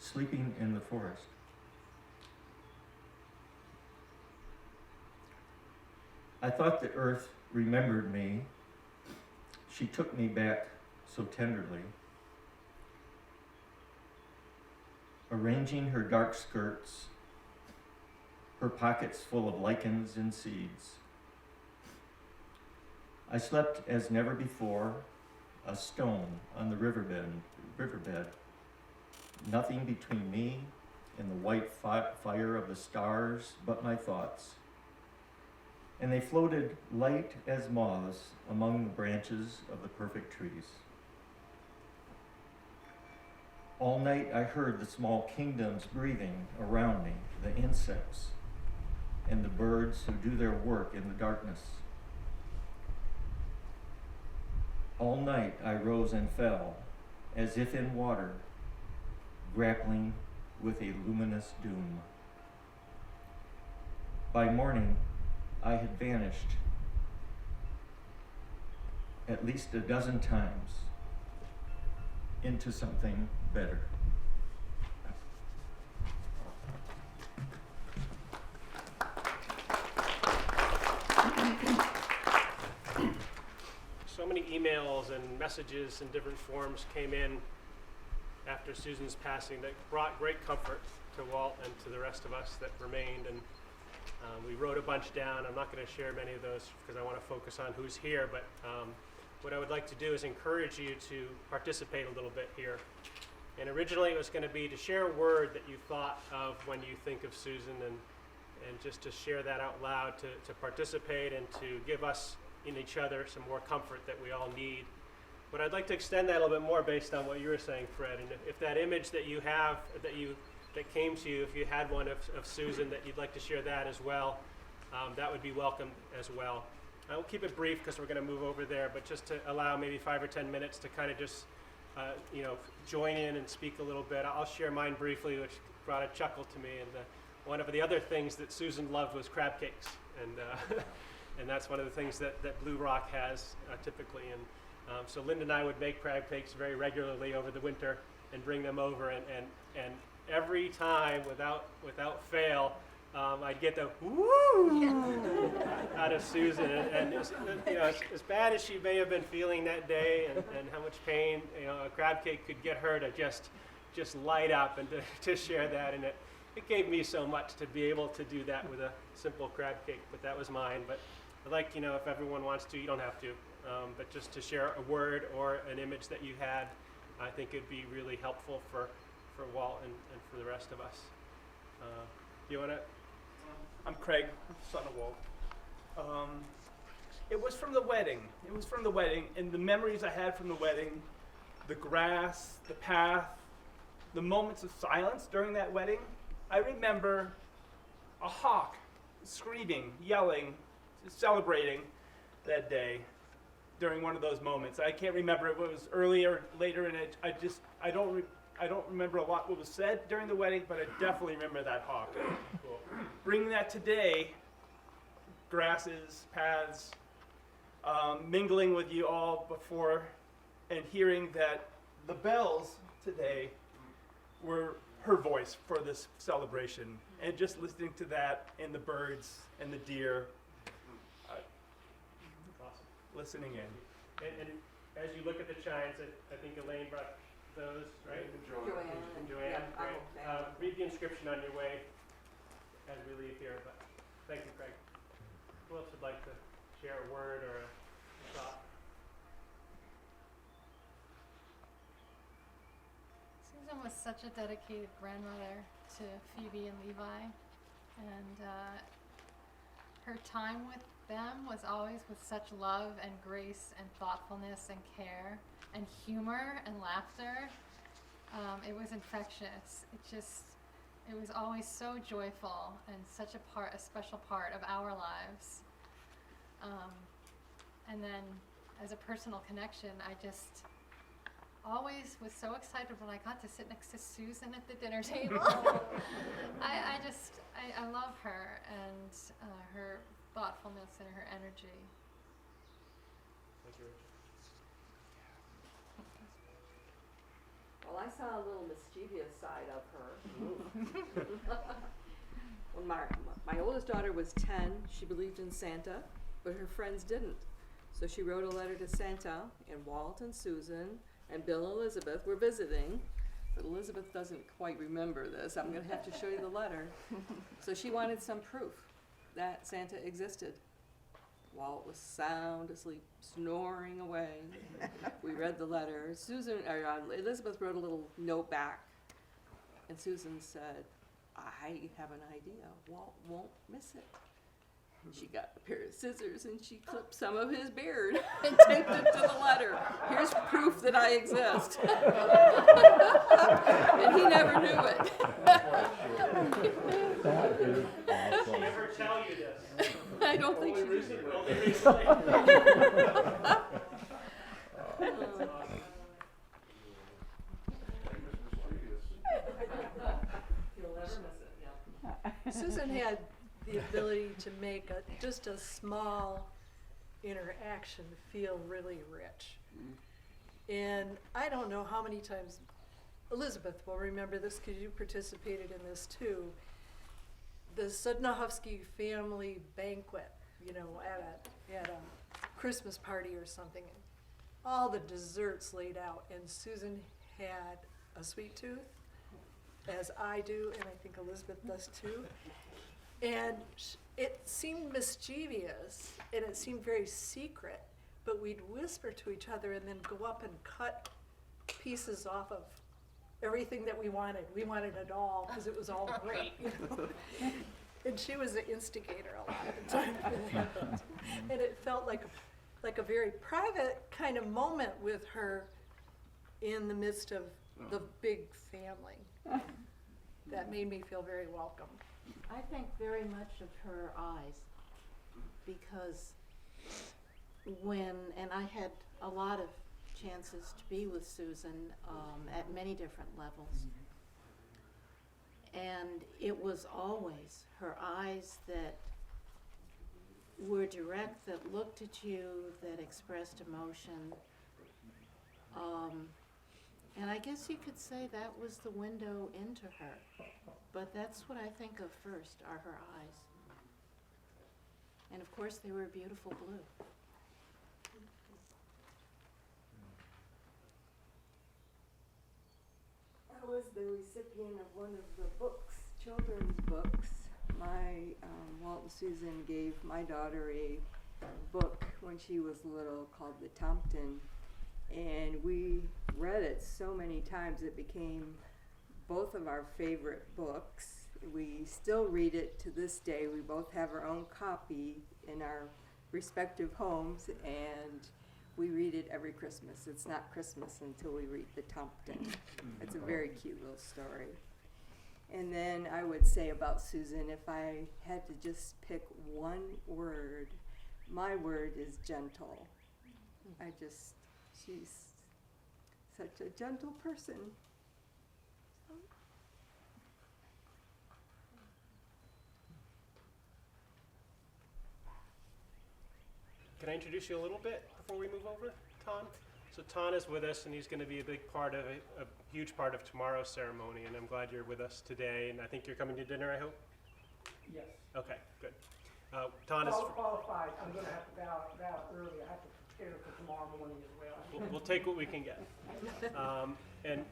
Sleeping in the Forest. I thought the earth remembered me. She took me back so tenderly, arranging her dark skirts, her pockets full of lichens and seeds. I slept as never before, a stone on the riverbed, nothing between me and the white fire of the stars but my thoughts. And they floated light as moths among the branches of the perfect trees. All night I heard the small kingdoms breathing around me, the insects and the birds who do their work in the darkness. All night I rose and fell, as if in water, grappling with a luminous doom. By morning, I had vanished at least a dozen times into something better. So many emails and messages in different forms came in after Susan's passing that brought great comfort to Walt and to the rest of us that remained. And we wrote a bunch down. I'm not going to share many of those because I want to focus on who's here, but what I would like to do is encourage you to participate a little bit here. And originally it was going to be to share a word that you thought of when you think of Susan, and just to share that out loud, to participate and to give us in each other some more comfort that we all need. But I'd like to extend that a little bit more based on what you were saying, Fred. And if that image that you have, that came to you, if you had one of Susan that you'd like to share that as well, that would be welcome as well. I will keep it brief because we're going to move over there, but just to allow maybe 5 or 10 minutes to kind of just join in and speak a little bit. I'll share mine briefly, which brought a chuckle to me. And one of the other things that Susan loved was crab cakes, and that's one of the things that Blue Rock has typically. And so Linda and I would make crab cakes very regularly over the winter and bring them over, and every time without fail, I'd get the woo out of Susan, and as bad as she may have been feeling that day, and how much pain a crab cake could get her to just light up and to share that, and it gave me so much to be able to do that with a simple crab cake. But that was mine. But I'd like, if everyone wants to, you don't have to, but just to share a word or an image that you had, I think it'd be really helpful for Walt and for the rest of us. Do you want to? I'm Craig, son of Walt. It was from the wedding. And the memories I had from the wedding, the grass, the path, the moments of silence during that wedding. I remember a hawk screaming, yelling, celebrating that day during one of those moments. I can't remember if it was earlier or later, and I don't remember a lot what was said during the wedding, but I definitely remember that hawk. Cool. Bringing that today, grasses, paths, mingling with you all before, and hearing that the bells today were her voice for this celebration, and just listening to that, and the birds and the deer, Awesome. listening in. And as you look at the chimes, I think Elaine brought those, right? Joanne. Yeah, Great. Read the inscription on your way as we leave here. But thank you, Craig. Who else would like to share a word or a thought? Susan was such a dedicated grandmother to Phoebe and Levi, and her time with them was always with such love and grace and thoughtfulness and care and humor and laughter. It was infectious. It was always so joyful and such a special part of our lives. And then as a personal connection, I just always was so excited when I got to sit next to Susan at the dinner table. I love her and her thoughtfulness and her energy. Thank you, Rachel. Well, I saw a little mischievous side of her. When my oldest daughter was 10, she believed in Santa, but her friends didn't. So she wrote a letter to Santa, and Walt and Susan and Bill and Elizabeth were visiting, but Elizabeth doesn't quite remember this. I'm going to have to show you the letter. So she wanted some proof that Santa existed. Walt was sound asleep, snoring away. We read the letter. Elizabeth wrote a little note back, and Susan said, "I have an idea. Walt won't miss it." She got a pair of scissors and she clipped some of his beard and taped it to the letter. Here's proof that I exist. And he never knew it. Did she ever tell you this? I don't think she did. Only recently. You'll never miss it, yeah. Susan had the ability to make just a small interaction feel really rich. And I don't know how many times, Elizabeth will remember this because you participated in this too, the Cudnohufsky family banquet, at a Christmas party or something. All the desserts laid out, and Susan had a sweet tooth, as I do, and I think Elizabeth does too. And it seemed mischievous, and it seemed very secret, but we'd whisper to each other and then go up and cut pieces off of everything that we wanted. We wanted it all because it was all great, And she was the instigator a lot of the time when it happened. And it felt like a very private kind of moment with her in the midst of the big family. That made me feel very welcome. I think very much of her eyes, because and I had a lot of chances to be with Susan at many different levels. And it was always her eyes that were direct, that looked at you, that expressed emotion. And I guess you could say that was the window into her. But that's what I think of first, are her eyes. And of course they were beautiful blue. I was the recipient of one of the books, children's books. Walt and Susan gave my daughter a book when she was little called The Tompton, and we read it so many times it became both of our favorite books. We still read it to this day. We both have our own copy in our respective homes, and we read it every Christmas. It's not Christmas until we read The Tompton. It's a very cute little story. And then I would say about Susan, if I had to just pick one word, my word is gentle. She's such a gentle person. Can I introduce you a little bit before we move over, Ton? So Ton is with us, and he's going to be a big part of a huge part of tomorrow's ceremony, and I'm glad you're with us today, and I think you're coming to dinner, I hope? Yes. Okay, good. Ton is... Qualified. I'm going to have to bow early. I have to prepare for tomorrow morning as well. We'll take what we can get. And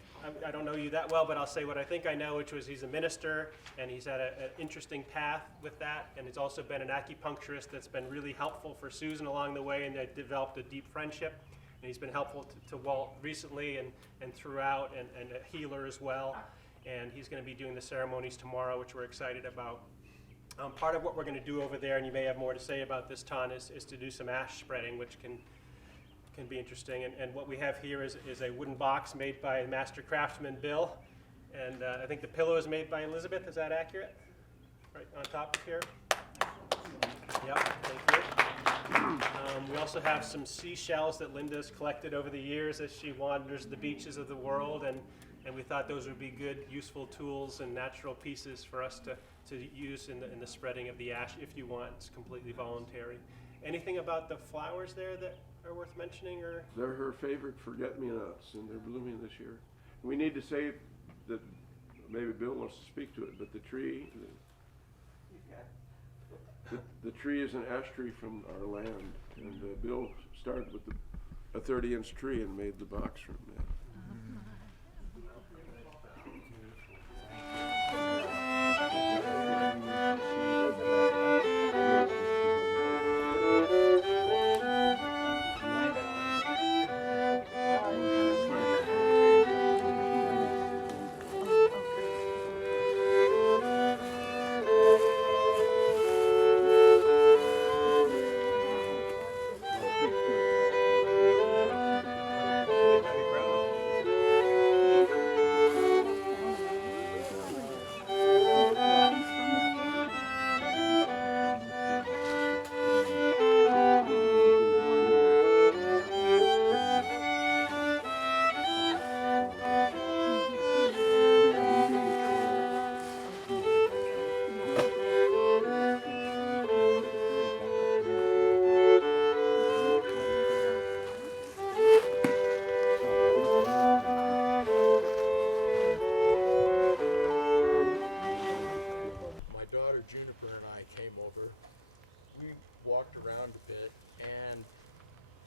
I don't know you that well, but I'll say what I think I know, which was he's a minister, and he's had an interesting path with that, and he's also been an acupuncturist that's been really helpful for Susan along the way, and they've developed a deep friendship. And he's been helpful to Walt recently and throughout, and a healer as well. And he's going to be doing the ceremonies tomorrow, which we're excited about. Part of what we're going to do over there, and you may have more to say about this, Ton, is to do some ash spreading, which can be interesting. And what we have here is a wooden box made by master craftsman Bill. And I think the pillow is made by Elizabeth. Is that accurate? Right on top of here. Yep, thank you. We also have some seashells that Linda's collected over the years as she wanders the beaches of the world, and we thought those would be good, useful tools and natural pieces for us to use in the spreading of the ash if you want. It's completely voluntary. Anything about the flowers there that are worth mentioning? Or They're her favorite forget-me-nots, and they're blooming this year. We need to say that, maybe Bill wants to speak to it, but the tree, the tree is an ash tree from our land, and Bill started with a 30-inch tree and made the box from that.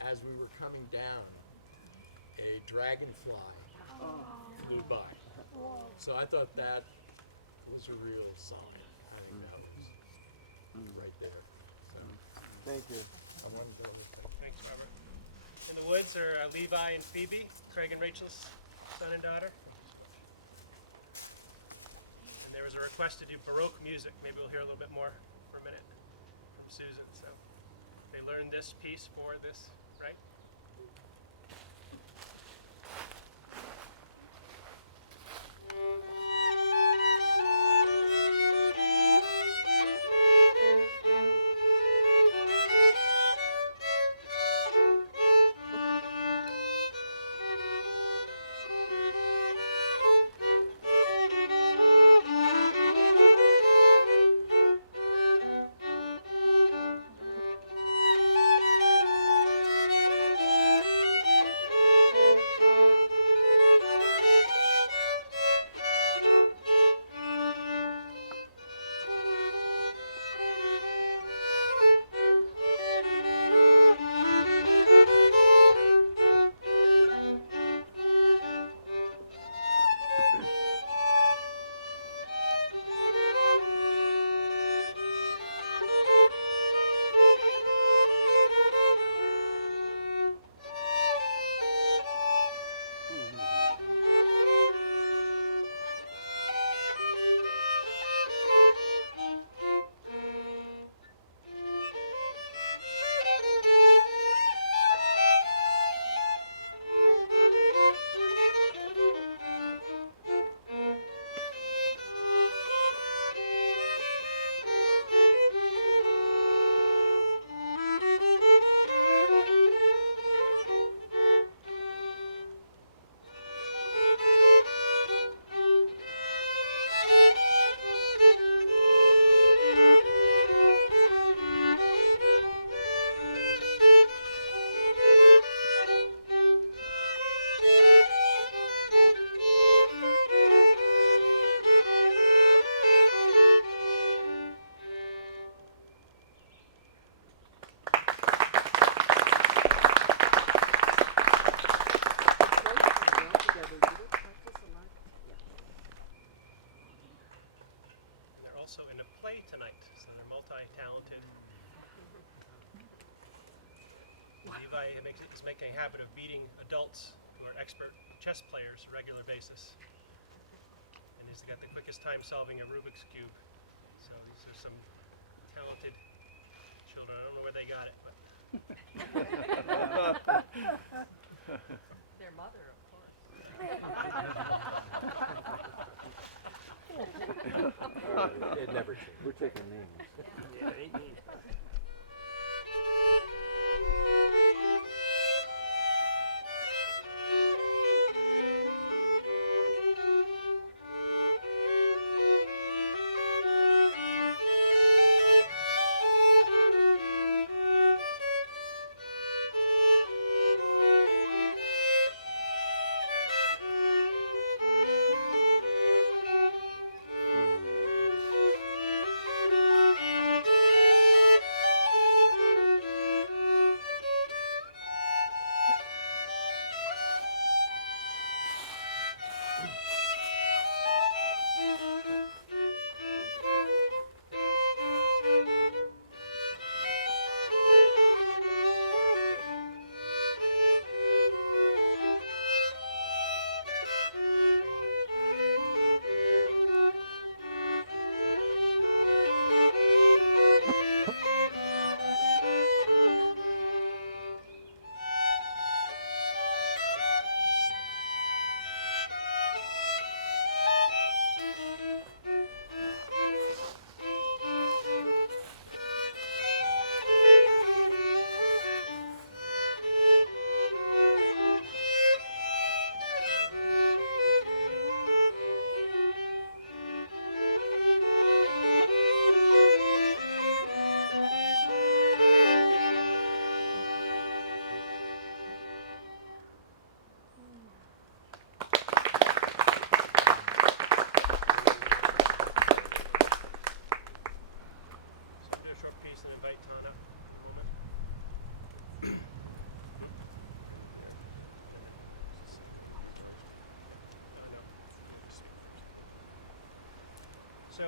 As we were coming down, a dragonfly flew by. So I thought that was a real sign. I think that was right there. So, Thank you. I wanted to thanks, Robert. In the woods are Levi and Phoebe, Craig and Rachel's son and daughter. And there was a request to do Baroque music. Maybe we'll hear a little bit more for a minute from Susan. So they learned this piece for this, right? Also in a play tonight, so they're multi-talented. Levi is making a habit of meeting adults who are expert chess players on a regular basis. And he's got the quickest time solving a Rubik's Cube. So these are some talented children. I don't know where they got it, but Their mother, of course. It never changed. We're taking names. Yeah, they need that. so we'll do a short piece and invite Ton up in a moment. So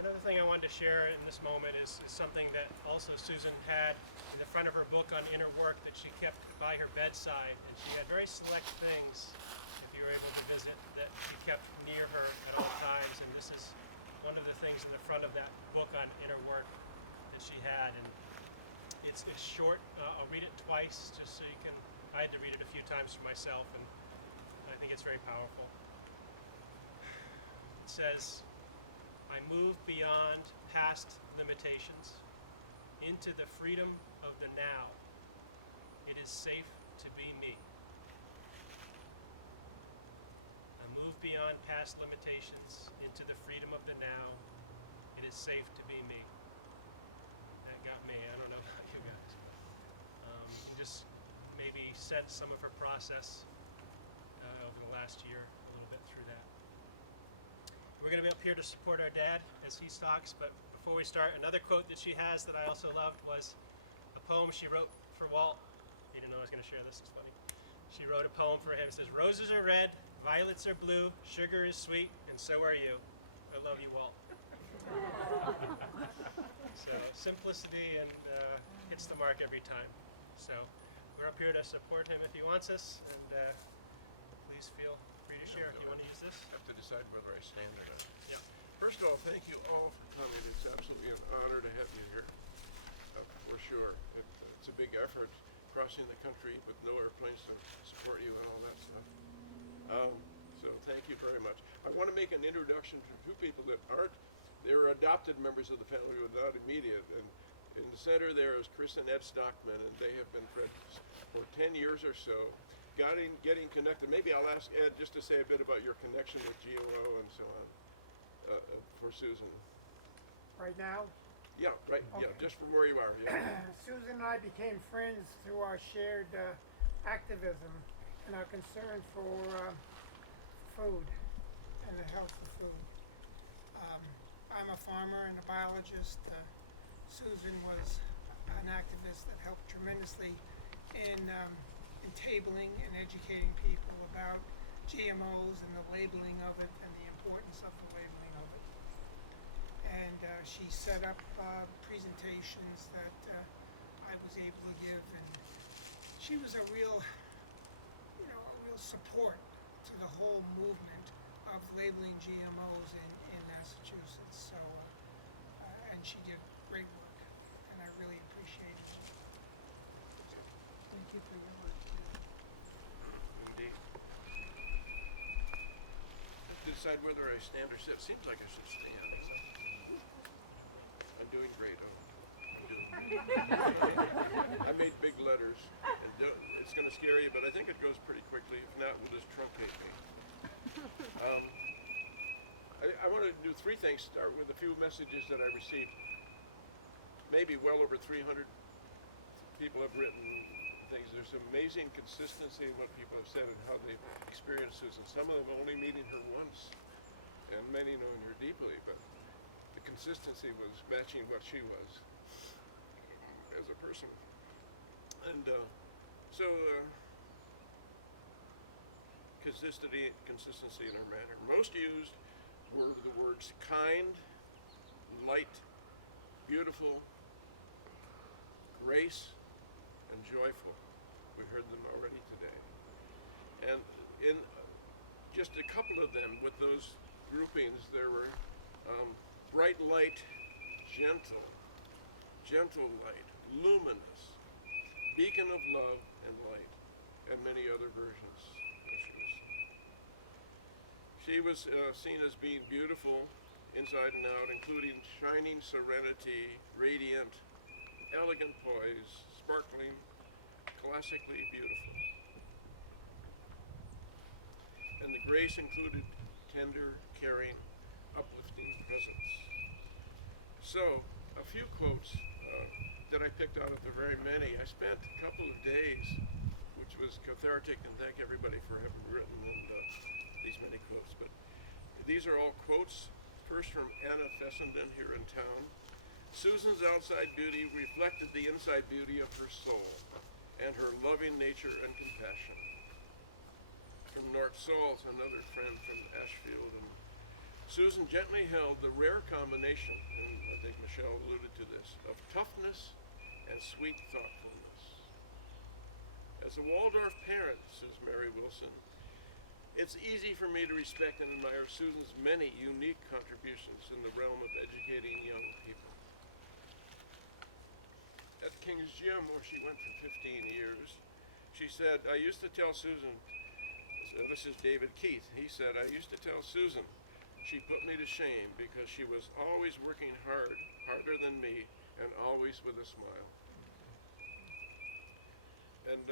another thing I wanted to share in this moment is something that also Susan had in the front of her book on inner work that she kept by her bedside, and she had very select things, if you were able to visit, that she kept near her at all times, and this is one of the things in the front of that book on inner work that she had, and it's short. I'll read it twice just so you can. I had to read it a few times for myself, and I think it's very powerful. It says, I move beyond past limitations into the freedom of the now. It is safe to be me. I move beyond past limitations into the freedom of the now. It is safe to be me. That got me. I don't know about you guys. You just maybe set some of her process over the last year a little bit through that. We're going to be up here to support our dad as he stalks, but before we start, another quote that she has that I also loved was a poem she wrote for Walt. He didn't know I was going to share this, it's funny. She wrote a poem for him. It says, roses are red, violets are blue, sugar is sweet, and so are you. I love you, Walt. So simplicity and hits the mark every time. So we're up here to support him if he wants us, and please feel free to share if you want to use this. I have to decide whether I stand or not. Yeah. First of all, thank you all for coming. It's absolutely an honor to have you here, for sure. It's a big effort crossing the country with no airplanes to support you and all that stuff. So thank you very much. I want to make an introduction to two people that aren't, they're adopted members of the family but not immediate. And in the center there is Chris and Ed Stockman, and they have been friends for 10 years or so. Getting connected. Maybe I'll ask Ed just to say a bit about your connection with GOO and so on for Susan. Right now, Yeah, right. Okay. Yeah, just from where you are. Yeah. Susan and I became friends through our shared activism and our concern for food and the health of food. I'm a farmer and a biologist. Susan was an activist that helped tremendously in tabling and educating people about GMOs and the labeling of it and the importance of the labeling of it. And she set up presentations that I was able to give, and she was a real support to the whole movement of labeling GMOs in Massachusetts. So, and she did great work, and I really appreciate it. Thank you for your work too. Indeed. I have to decide whether I stand or sit. Seems like I should stand. I'm doing great. I'm doing I made big letters, and it's going to scare you, but I think it goes pretty quickly. If not, we'll just truncate me. I want to do three things. Start with a few messages that I received. Maybe well over 300 people have written things. There's amazing consistency in what people have said and how they've experienced Susan. Some of them only meeting her once, and many knowing her deeply, but the consistency was matching what she was as a person. And consistency in her manner. Most used were the words kind, light, beautiful, grace, and joyful. We heard them already today. And in just a couple of them, with those groupings, there were bright light, gentle light, luminous, beacon of love and light, and many other versions. She was seen as being beautiful inside and out, including shining serenity, radiant, elegant poise, sparkling, classically beautiful. And the grace included tender, caring, uplifting presence. So, a few quotes that I picked out of the very many. I spent a couple of days, which was cathartic, and thank everybody for having written these many quotes. But these are all quotes, first from Anna Fessenden here in town. Susan's outside beauty reflected the inside beauty of her soul and her loving nature and compassion. From Nort Sauls, another friend from Ashfield, and Susan gently held the rare combination, and I think Michelle alluded to this, of toughness and sweet thoughtfulness. As a Waldorf parent, says Mary Wilson, it's easy for me to respect and admire Susan's many unique contributions in the realm of educating young people. At King's Gym, where she went for 15 years, she said, I used to tell Susan, so this is David Keith, he said, I used to tell Susan she put me to shame because she was always working hard, harder than me, and always with a smile. And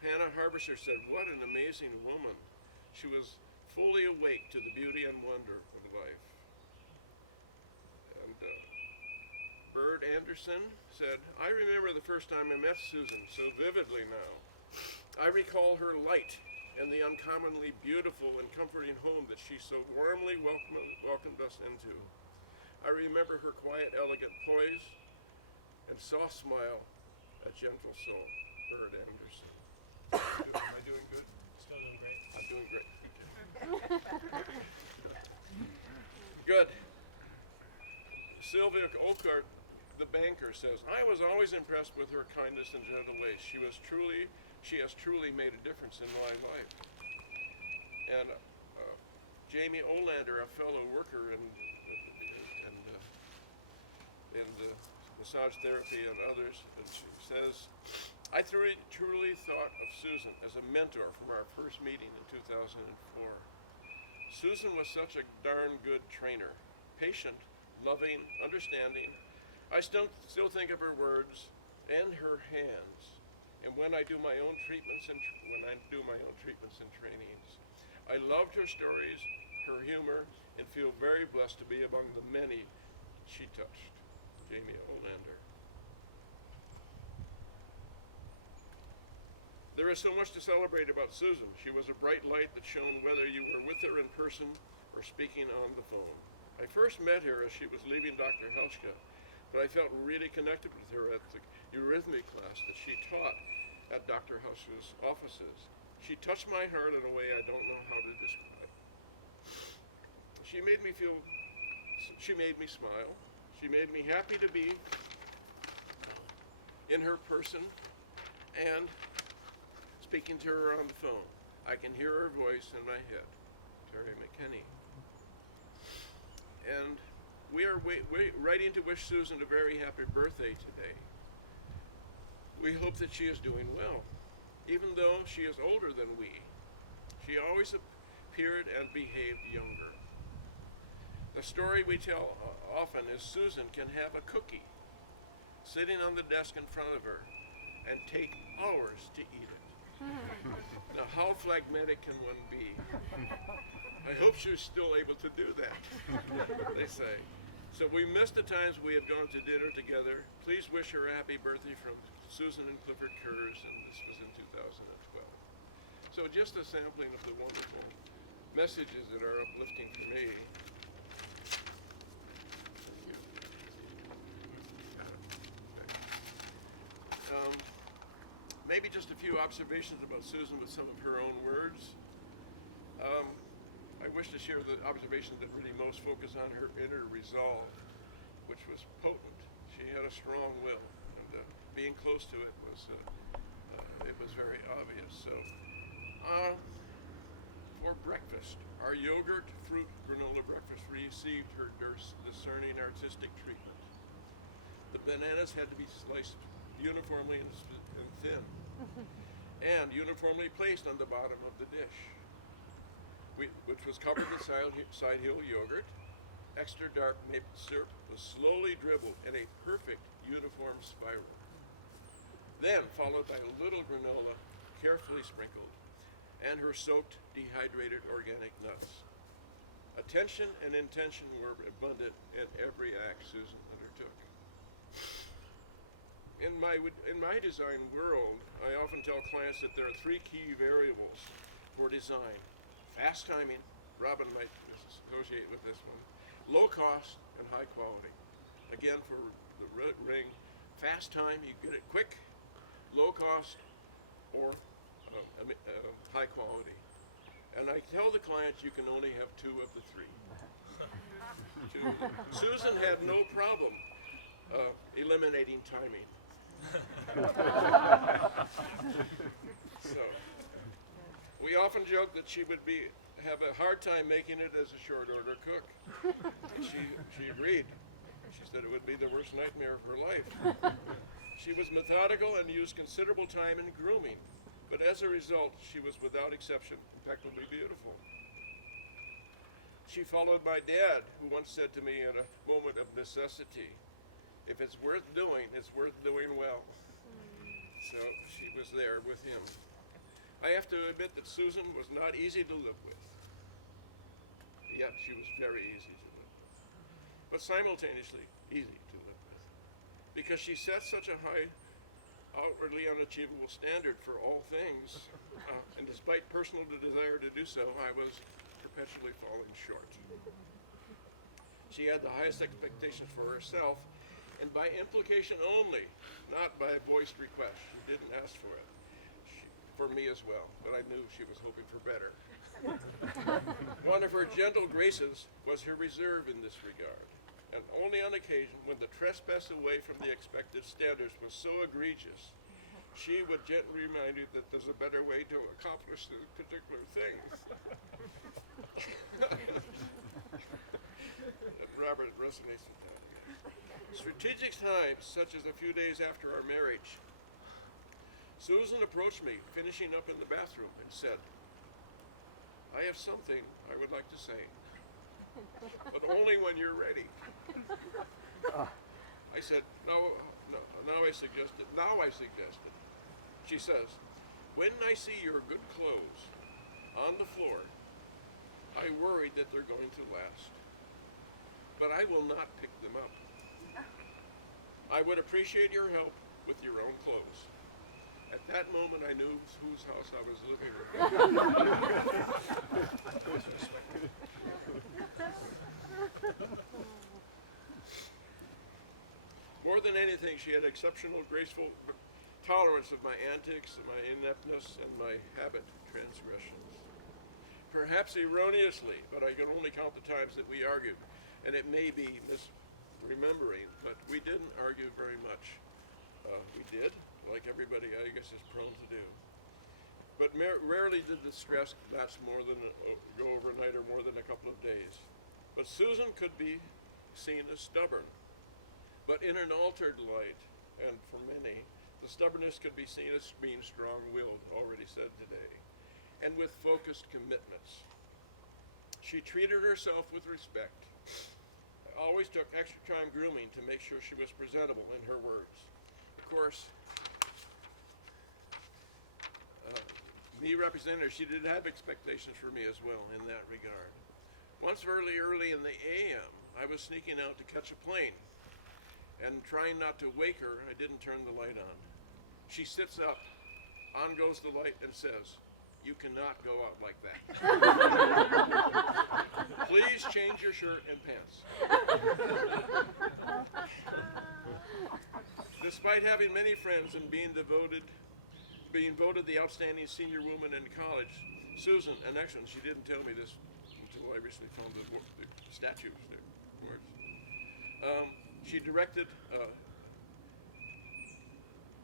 Hannah Harbisher said, what an amazing woman. She was fully awake to the beauty and wonder of life. And Bird Anderson said, I remember the first time I met Susan so vividly now. I recall her light and the uncommonly beautiful and comforting home that she so warmly welcomed us into. I remember her quiet, elegant poise and soft smile, a gentle soul. Bird Anderson. Am I doing good? Still doing great. I'm doing great. Good. Sylvia Olcart, the banker, says, I was always impressed with her kindness and gentle ways. She has truly made a difference in my life. And Jamie Olander, a fellow worker in massage therapy and others, says, I truly thought of Susan as a mentor from our first meeting in 2004. Susan was such a darn good trainer, patient, loving, understanding. I still think of her words and her hands, and when I do my own treatments and trainings. I loved her stories, her humor, and feel very blessed to be among the many she touched. Jamie Olander. There is so much to celebrate about Susan. She was a bright light that shone whether you were with her in person or speaking on the phone. I first met her as she was leaving Dr. Helschka, but I felt really connected with her at the eurythmy class that she taught at Dr. Helschka's offices. She touched my heart in a way I don't know how to describe. She made me smile. She made me happy to be in her person and speaking to her on the phone. I can hear her voice in my head. Terry McKinney. And we are writing to wish Susan a very happy birthday today. We hope that she is doing well. Even though she is older than we, she always appeared and behaved younger. The story we tell often is Susan can have a cookie sitting on the desk in front of her and take hours to eat it. Now, how phlegmatic can one be? I hope she's still able to do that, they say. So we miss the times we have gone to dinner together. Please wish her a happy birthday from Susan and Clifford Kurz, and this was in 2012. So just a sampling of the wonderful messages that are uplifting for me. Maybe just a few observations about Susan with some of her own words. I wish to share the observations that really most focus on her inner resolve, which was potent. She had a strong will, and being close to it was very obvious. So, for breakfast, our yogurt, fruit, granola breakfast received her discerning artistic treatment. The bananas had to be sliced uniformly and thin, and uniformly placed on the bottom of the dish, which was covered with side hill yogurt. Extra dark maple syrup was slowly dribbled in a perfect uniform spiral. Then followed by a little granola, carefully sprinkled, and her soaked, dehydrated organic nuts. Attention and intention were abundant in every act Susan undertook. In my design world, I often tell clients that there are three key variables for design. Fast timing, Robin might associate with this one, low cost and high quality. Again, for the ring, fast time, you get it quick, low cost, or high quality. And I tell the clients you can only have two of the three. Susan had no problem eliminating timing. So, we often joke that she would have a hard time making it as a short order cook. She agreed. She said it would be the worst nightmare of her life. She was methodical and used considerable time in grooming, but as a result, she was without exception impeccably beautiful. She followed my dad, who once said to me in a moment of necessity, "If it's worth doing, it's worth doing well." So she was there with him. I have to admit that Susan was not easy to live with. Yet she was very easy to live with, but simultaneously easy to live with, because she set such a high, outwardly unachievable standard for all things, and despite personal desire to do so, I was perpetually falling short. She had the highest expectations for herself, and by implication only, not by voiced request. She didn't ask for it. For me as well, but I knew she was hoping for better. One of her gentle graces was her reserve in this regard, and only on occasion when the trespass away from the expected standards was so egregious, she would gently remind you that there's a better way to accomplish this particular thing. Robert resonates with that. Strategic times, such as a few days after our marriage, Susan approached me, finishing up in the bathroom, and said, "I have something I would like to say, but only when you're ready." I said, no, I suggested. She says, "When I see your good clothes on the floor, I worry that they're going to last, but I will not pick them up. I would appreciate your help with your own clothes." At that moment, I knew whose house I was living in. More than anything, she had exceptional, graceful tolerance of my antics, my ineptness, and my habit transgressions. Perhaps erroneously, but I can only count the times that we argued, and it may be misremembering, but we didn't argue very much. We did, like everybody, I guess, is prone to do. But rarely did the stress last more than go overnight or more than a couple of days. But Susan could be seen as stubborn. But in an altered light, and for many, the stubbornness could be seen as being strong-willed, already said today, and with focused commitments. She treated herself with respect, always took extra time grooming to make sure she was presentable in her words. Of course, me representing her, she did have expectations for me as well in that regard. Once early in the AM, I was sneaking out to catch a plane, and trying not to wake her, I didn't turn the light on. She sits up, on goes the light, and says, "You cannot go out like that. Please change your shirt and pants." Despite having many friends and being voted the outstanding senior woman in college, Susan, and actually she didn't tell me this until I recently found the statutes, the words. She directed,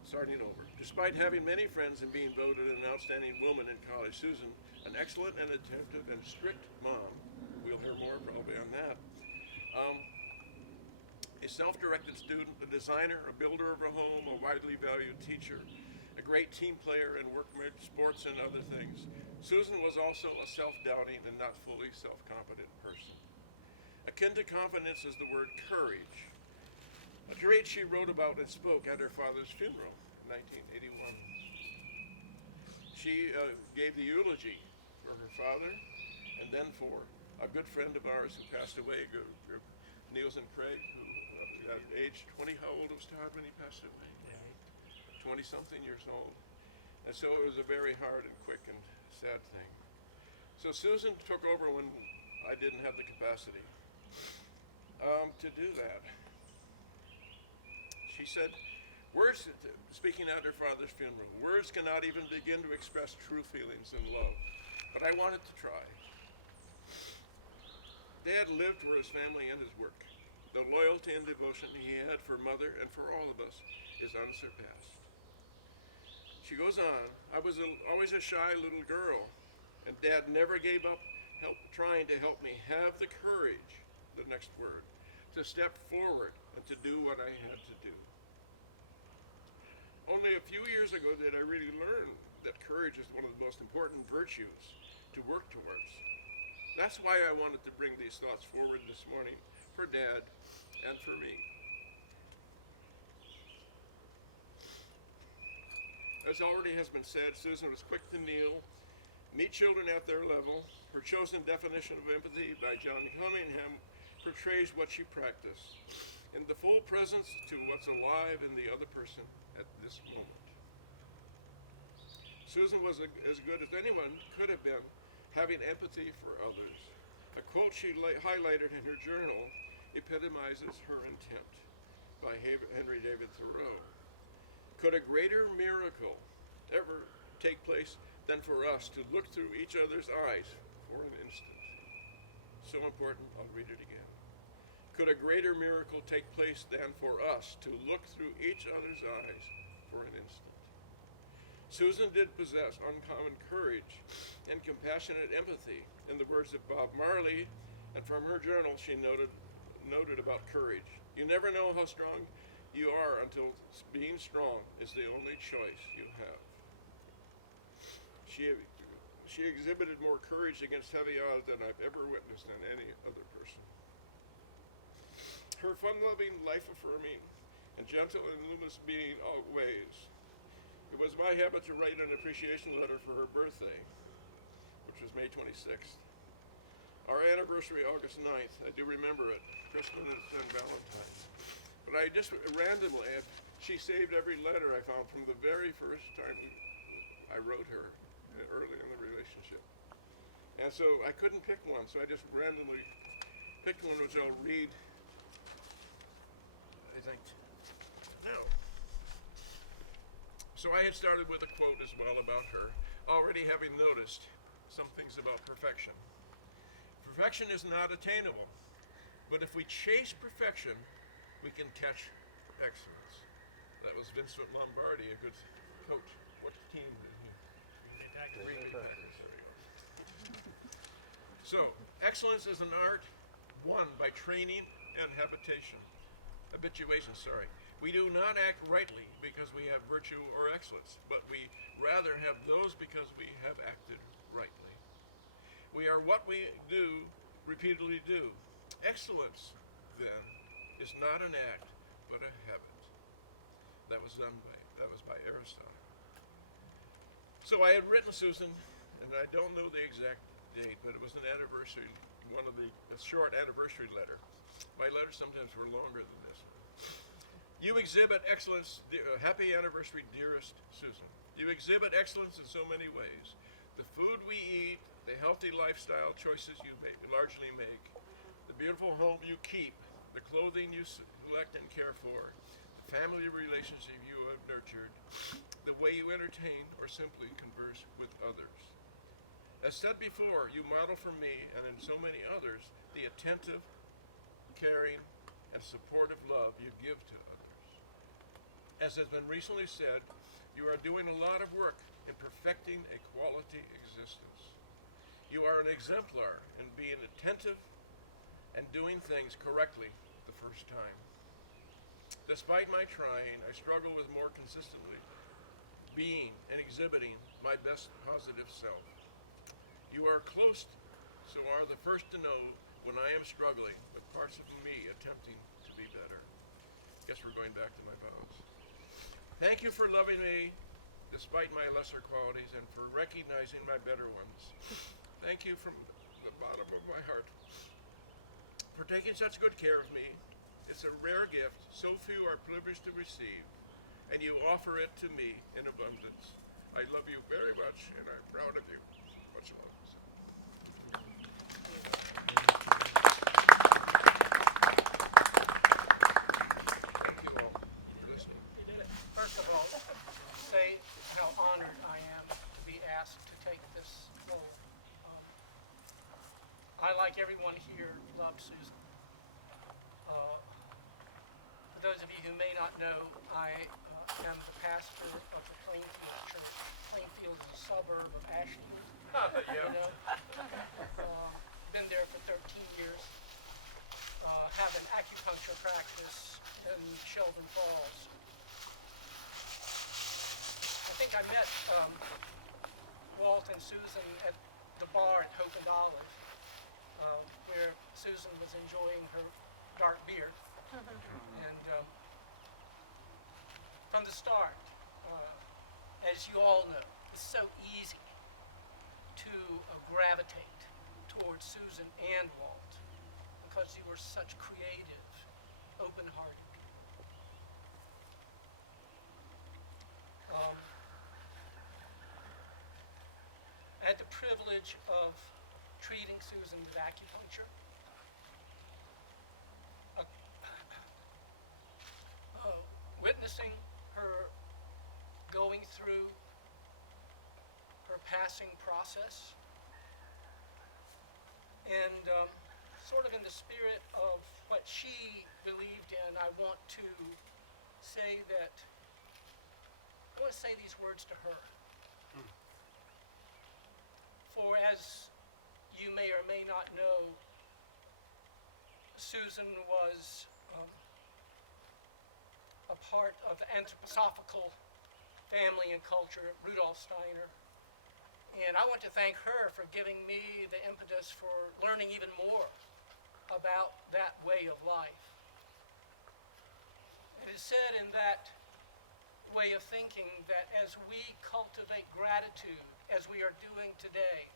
starting over. Despite having many friends and being voted an outstanding woman in college, Susan, an excellent and attentive and strict mom, we'll hear more probably on that, a self-directed student, a designer, a builder of a home, a widely valued teacher, a great team player in workmates, sports, and other things. Susan was also a self-doubting and not fully self-confident person. Akin to confidence is the word courage, a trait she wrote about and spoke at her father's funeral in 1981. She gave the eulogy for her father and then for a good friend of ours who passed away, Niels and Craig, who at age 20, how old was Todd when he passed away? 20-something years old. And so it was a very hard and quick and sad thing. So Susan took over when I didn't have the capacity to do that. She said, words, speaking at her father's funeral, words cannot even begin to express true feelings and love, but I wanted to try. Dad lived for his family and his work. The loyalty and devotion he had for Mother and for all of us is unsurpassed. She goes on, I was always a shy little girl, and Dad never gave up trying to help me have the courage, the next word, to step forward and to do what I had to do. Only a few years ago did I really learn that courage is one of the most important virtues to work towards. That's why I wanted to bring these thoughts forward this morning for Dad and for me. As already has been said, Susan was quick to kneel, meet children at their level. Her chosen definition of empathy by John Cunningham portrays what she practiced, in the full presence to what's alive in the other person at this moment. Susan was as good as anyone could have been, having empathy for others. A quote she highlighted in her journal epitomizes her intent, by Henry David Thoreau. Could a greater miracle ever take place than for us to look through each other's eyes for an instant? So important, I'll read it again. Could a greater miracle take place than for us to look through each other's eyes for an instant? Susan did possess uncommon courage and compassionate empathy, in the words of Bob Marley, and from her journal she noted about courage. You never know how strong you are until being strong is the only choice you have. She exhibited more courage against heavy odds than I've ever witnessed in any other person. Her fun-loving, life-affirming, and gentle and luminous being always. It was my habit to write an appreciation letter for her birthday, which was May 26th. Our anniversary, August 9th, I do remember it, Christmas and Valentine's. But I just randomly, she saved every letter I found from the very first time I wrote her early in the relationship. And so I couldn't pick one, so I just randomly picked one, which I'll read, I think, now. So I had started with a quote as well about her, already having noticed some things about perfection. Perfection is not attainable, but if we chase perfection, we can catch excellence. That was Vincent Lombardi, a good coach. What team did he? Green Bay Packers. There we go. So, excellence is an art won by training and habituation, sorry. We do not act rightly because we have virtue or excellence, but we rather have those because we have acted rightly. We are what we do, repeatedly do. Excellence, then, is not an act, but a habit. That was by Aristotle. So I had written Susan, and I don't know the exact date, but it was an anniversary, a short anniversary letter. My letters sometimes were longer than this. You exhibit excellence, happy anniversary, dearest Susan. You exhibit excellence in so many ways. The food we eat, the healthy lifestyle choices you largely make, the beautiful home you keep, the clothing you select and care for, the family relationship you have nurtured, the way you entertain or simply converse with others. As said before, you model for me and in so many others the attentive, caring, and supportive love you give to others. As has been recently said, you are doing a lot of work in perfecting a quality existence. You are an exemplar in being attentive and doing things correctly the first time. Despite my trying, I struggle with more consistently being and exhibiting my best positive self. You are close, so are the first to know when I am struggling with parts of me attempting to be better. Guess we're going back to my vows. Thank you for loving me despite my lesser qualities and for recognizing my better ones. Thank you from the bottom of my heart for taking such good care of me. It's a rare gift so few are privileged to receive, and you offer it to me in abundance. I love you very much, and I'm proud of you. Much love. Thank you all for listening. First of all, say how honored I am to be asked to take this role. I, like everyone here, love Susan. For those of you who may not know, I am the pastor of the Plainfield Church. Plainfield is a suburb of Ashland. Yeah. You know? Been there for 13 years. Have an acupuncture practice in Sheldon Falls. I think I met Walt and Susan at the bar at Hope and Olive, where Susan was enjoying her dark beer. And from the start, as you all know, it's so easy to gravitate towards Susan and Walt because you were such creative, open-hearted people. I had the privilege of treating Susan with acupuncture. Witnessing her going through her passing process, and sort of in the spirit of what she believed in, I want to say these words to her. For as you may or may not know, Susan was a part of the anthroposophical family and culture, Rudolf Steiner. And I want to thank her for giving me the impetus for learning even more about that way of life. It is said in that way of thinking that as we cultivate gratitude, as we are doing today,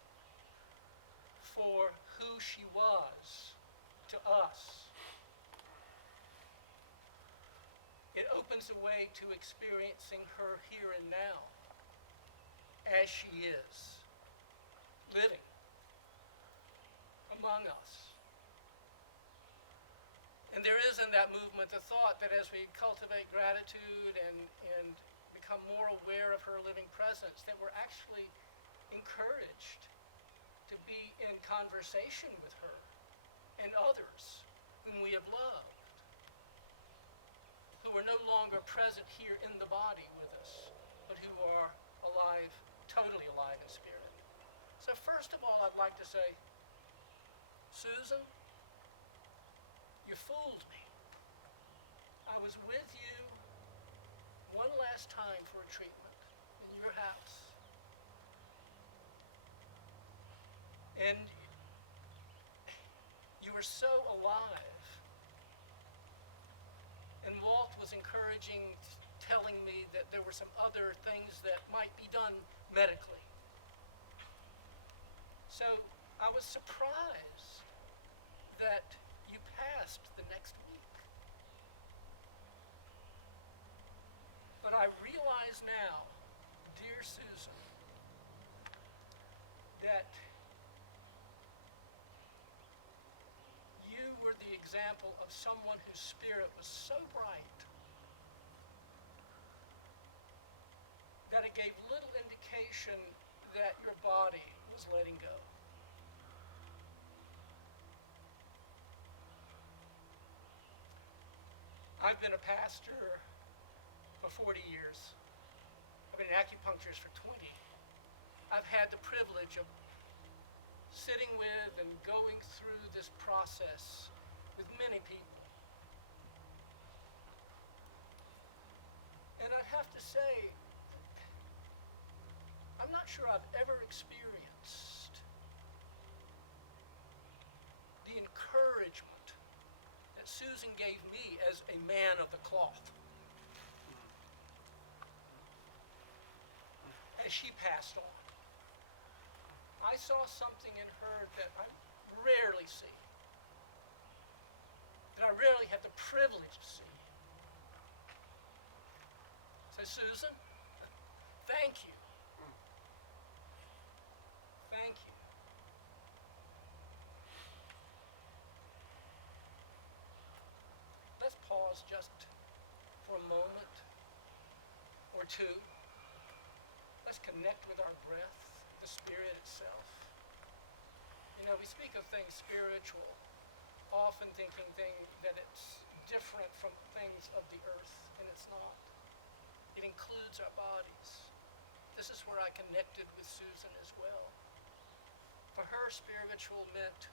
for who she was to us, it opens a way to experiencing her here and now as she is, living among us. And there is in that movement the thought that as we cultivate gratitude and become more aware of her living presence, that we're actually encouraged to be in conversation with her and others whom we have loved, who are no longer present here in the body with us, but who are alive, totally alive in spirit. So first of all, I'd like to say, Susan, You fooled me. I was with you one last time for a treatment in your house. And you were so alive. And Walt was encouraging, telling me that there were some other things that might be done medically. So I was surprised that you passed the next week. But I realize now, dear Susan, that you were the example of someone whose spirit was so bright that it gave little indication that your body was letting go. I've been a pastor for 40 years. I've been an acupuncturist for 20. I've had the privilege of sitting with and going through this process with many people. And I'd have to say, I'm not sure I've ever experienced the encouragement that Susan gave me as a man of the cloth as she passed on. I saw something in her that I rarely see, that I rarely have the privilege to see. So Susan, thank you. Thank you. Let's pause just for a moment or two. Let's connect with our breath, the Spirit itself. You know, we speak of things spiritual, often thinking that it's different from things of the earth, and it's not. It includes our bodies. This is where I connected with Susan as well. For her, spiritual meant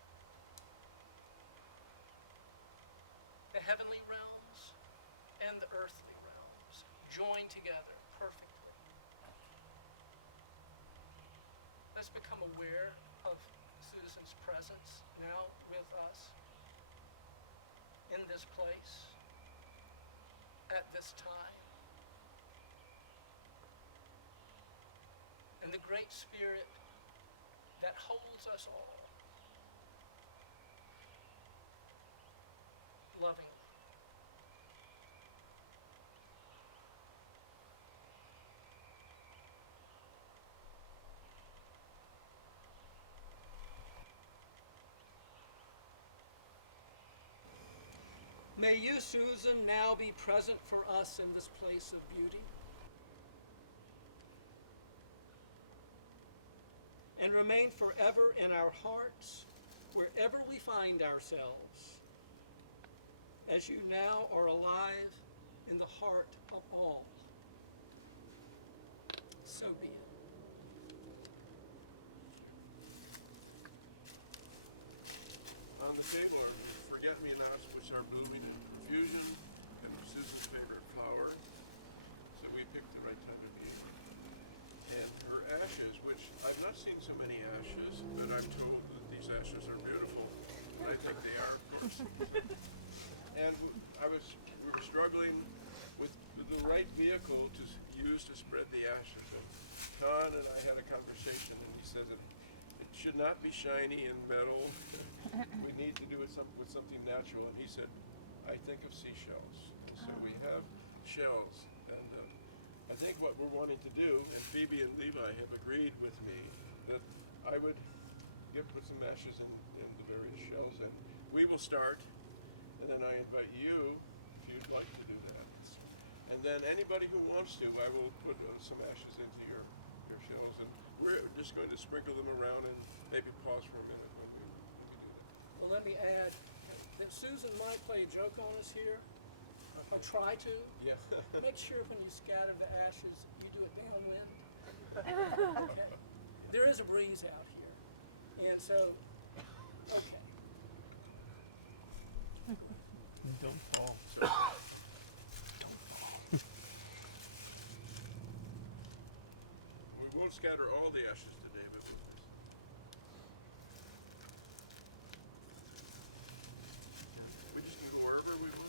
the heavenly realms and the earthly realms joined together perfectly. Let's become aware of Susan's presence now with us in this place at this time. And the Great Spirit that holds us all lovingly. May you, Susan, now be present for us in this place of beauty. And remain forever in our hearts, wherever we find ourselves, as you now are alive in the heart of all. So be it. On the table are forget-me-nots, which are blooming in profusion, and Susan's favorite flower. So we picked the right time to be. And her ashes, which I've not seen so many ashes, but I'm told that these ashes are beautiful. But I think they are, of course. And we were struggling with the right vehicle to use to spread the ashes. And Don and I had a conversation, and he said that it should not be shiny and metal. We need to do it with something natural. And he said, I think of seashells. So we have shells. And I think what we're wanting to do, and Phoebe and Levi have agreed with me, that I would put some ashes in the various shells. And we will start. And then I invite you, if you'd like to do that. And then anybody who wants to, I will put some ashes into your shells. And we're just going to sprinkle them around and maybe pause for a minute when we do that. Well, let me add that Susan might play a joke on us here. I'll try to. Yeah. Make sure when you scatter the ashes, you do it downwind. Okay. There is a breeze out here. And so, okay. Don't fall. We won't scatter all the ashes today, but we just can go wherever we want.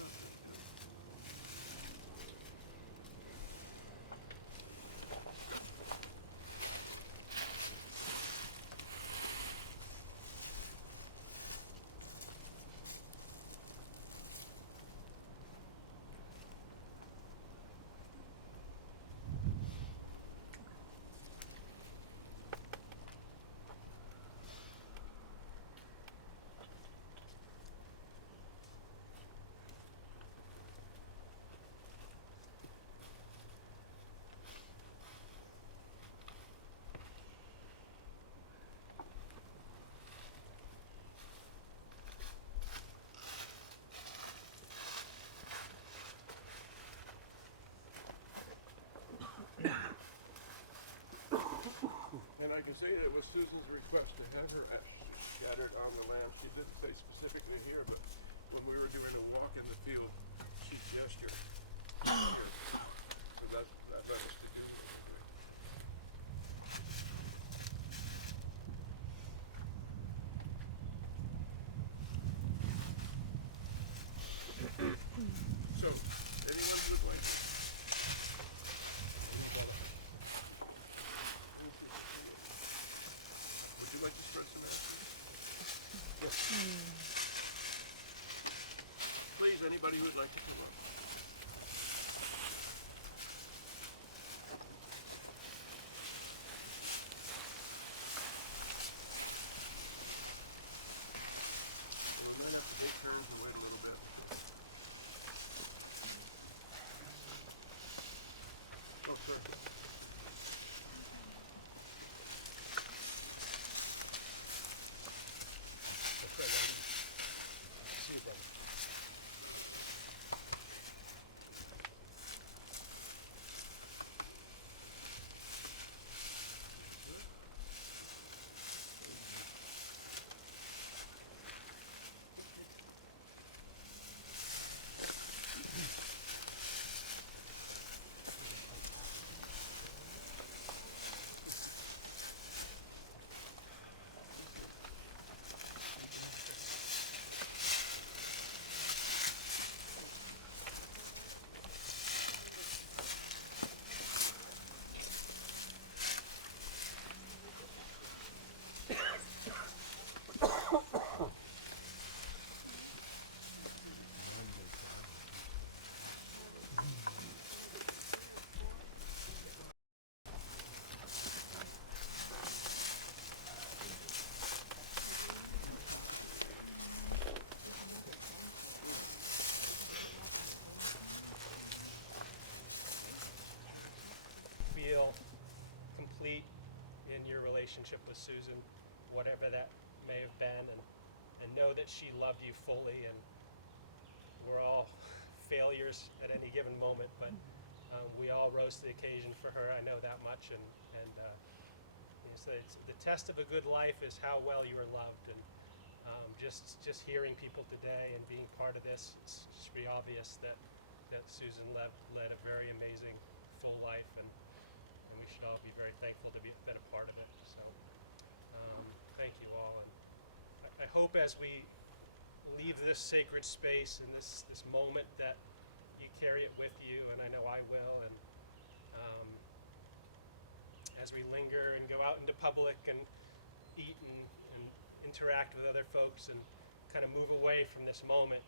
And I can say that it was Susan's request to have her ashes scattered on the land. She didn't say specifically here, but when we were doing a walk in the field, she gestured here. So that led us to do it. So, anyone would like? Would you like to spread some ashes? Yes. Please, anybody who'd like to come up. We may have to take turns and wait a little bit. Oh, sure. That's right, Susan. Feel complete in your relationship with Susan, whatever that may have been, and know that she loved you fully, and we're all failures at any given moment, but we all rose to the occasion for her. I know that much, and so it's, the test of a good life is how well you are loved, and just hearing people today and being part of this, it's just pretty obvious that Susan led a very amazing, full life, and we should all be very thankful to be been a part of it. So thank you all, and I hope as we leave this sacred space and this moment that you carry it with you, and I know I will, and as we linger and go out into public and eat and interact with other folks and kind of move away from this moment,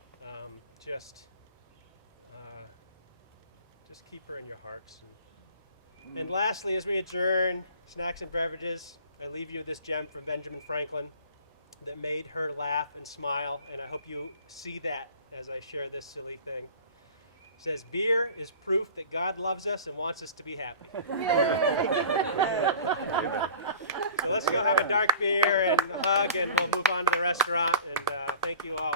just keep her in your hearts. And lastly, as we adjourn, snacks and beverages, I leave you this gem from Benjamin Franklin that made her laugh and smile, and I hope you see that as I share this silly thing. It says, beer is proof that God loves us and wants us to be happy. So let's go have a dark beer and a hug, and we'll move on to the restaurant, and thank you all.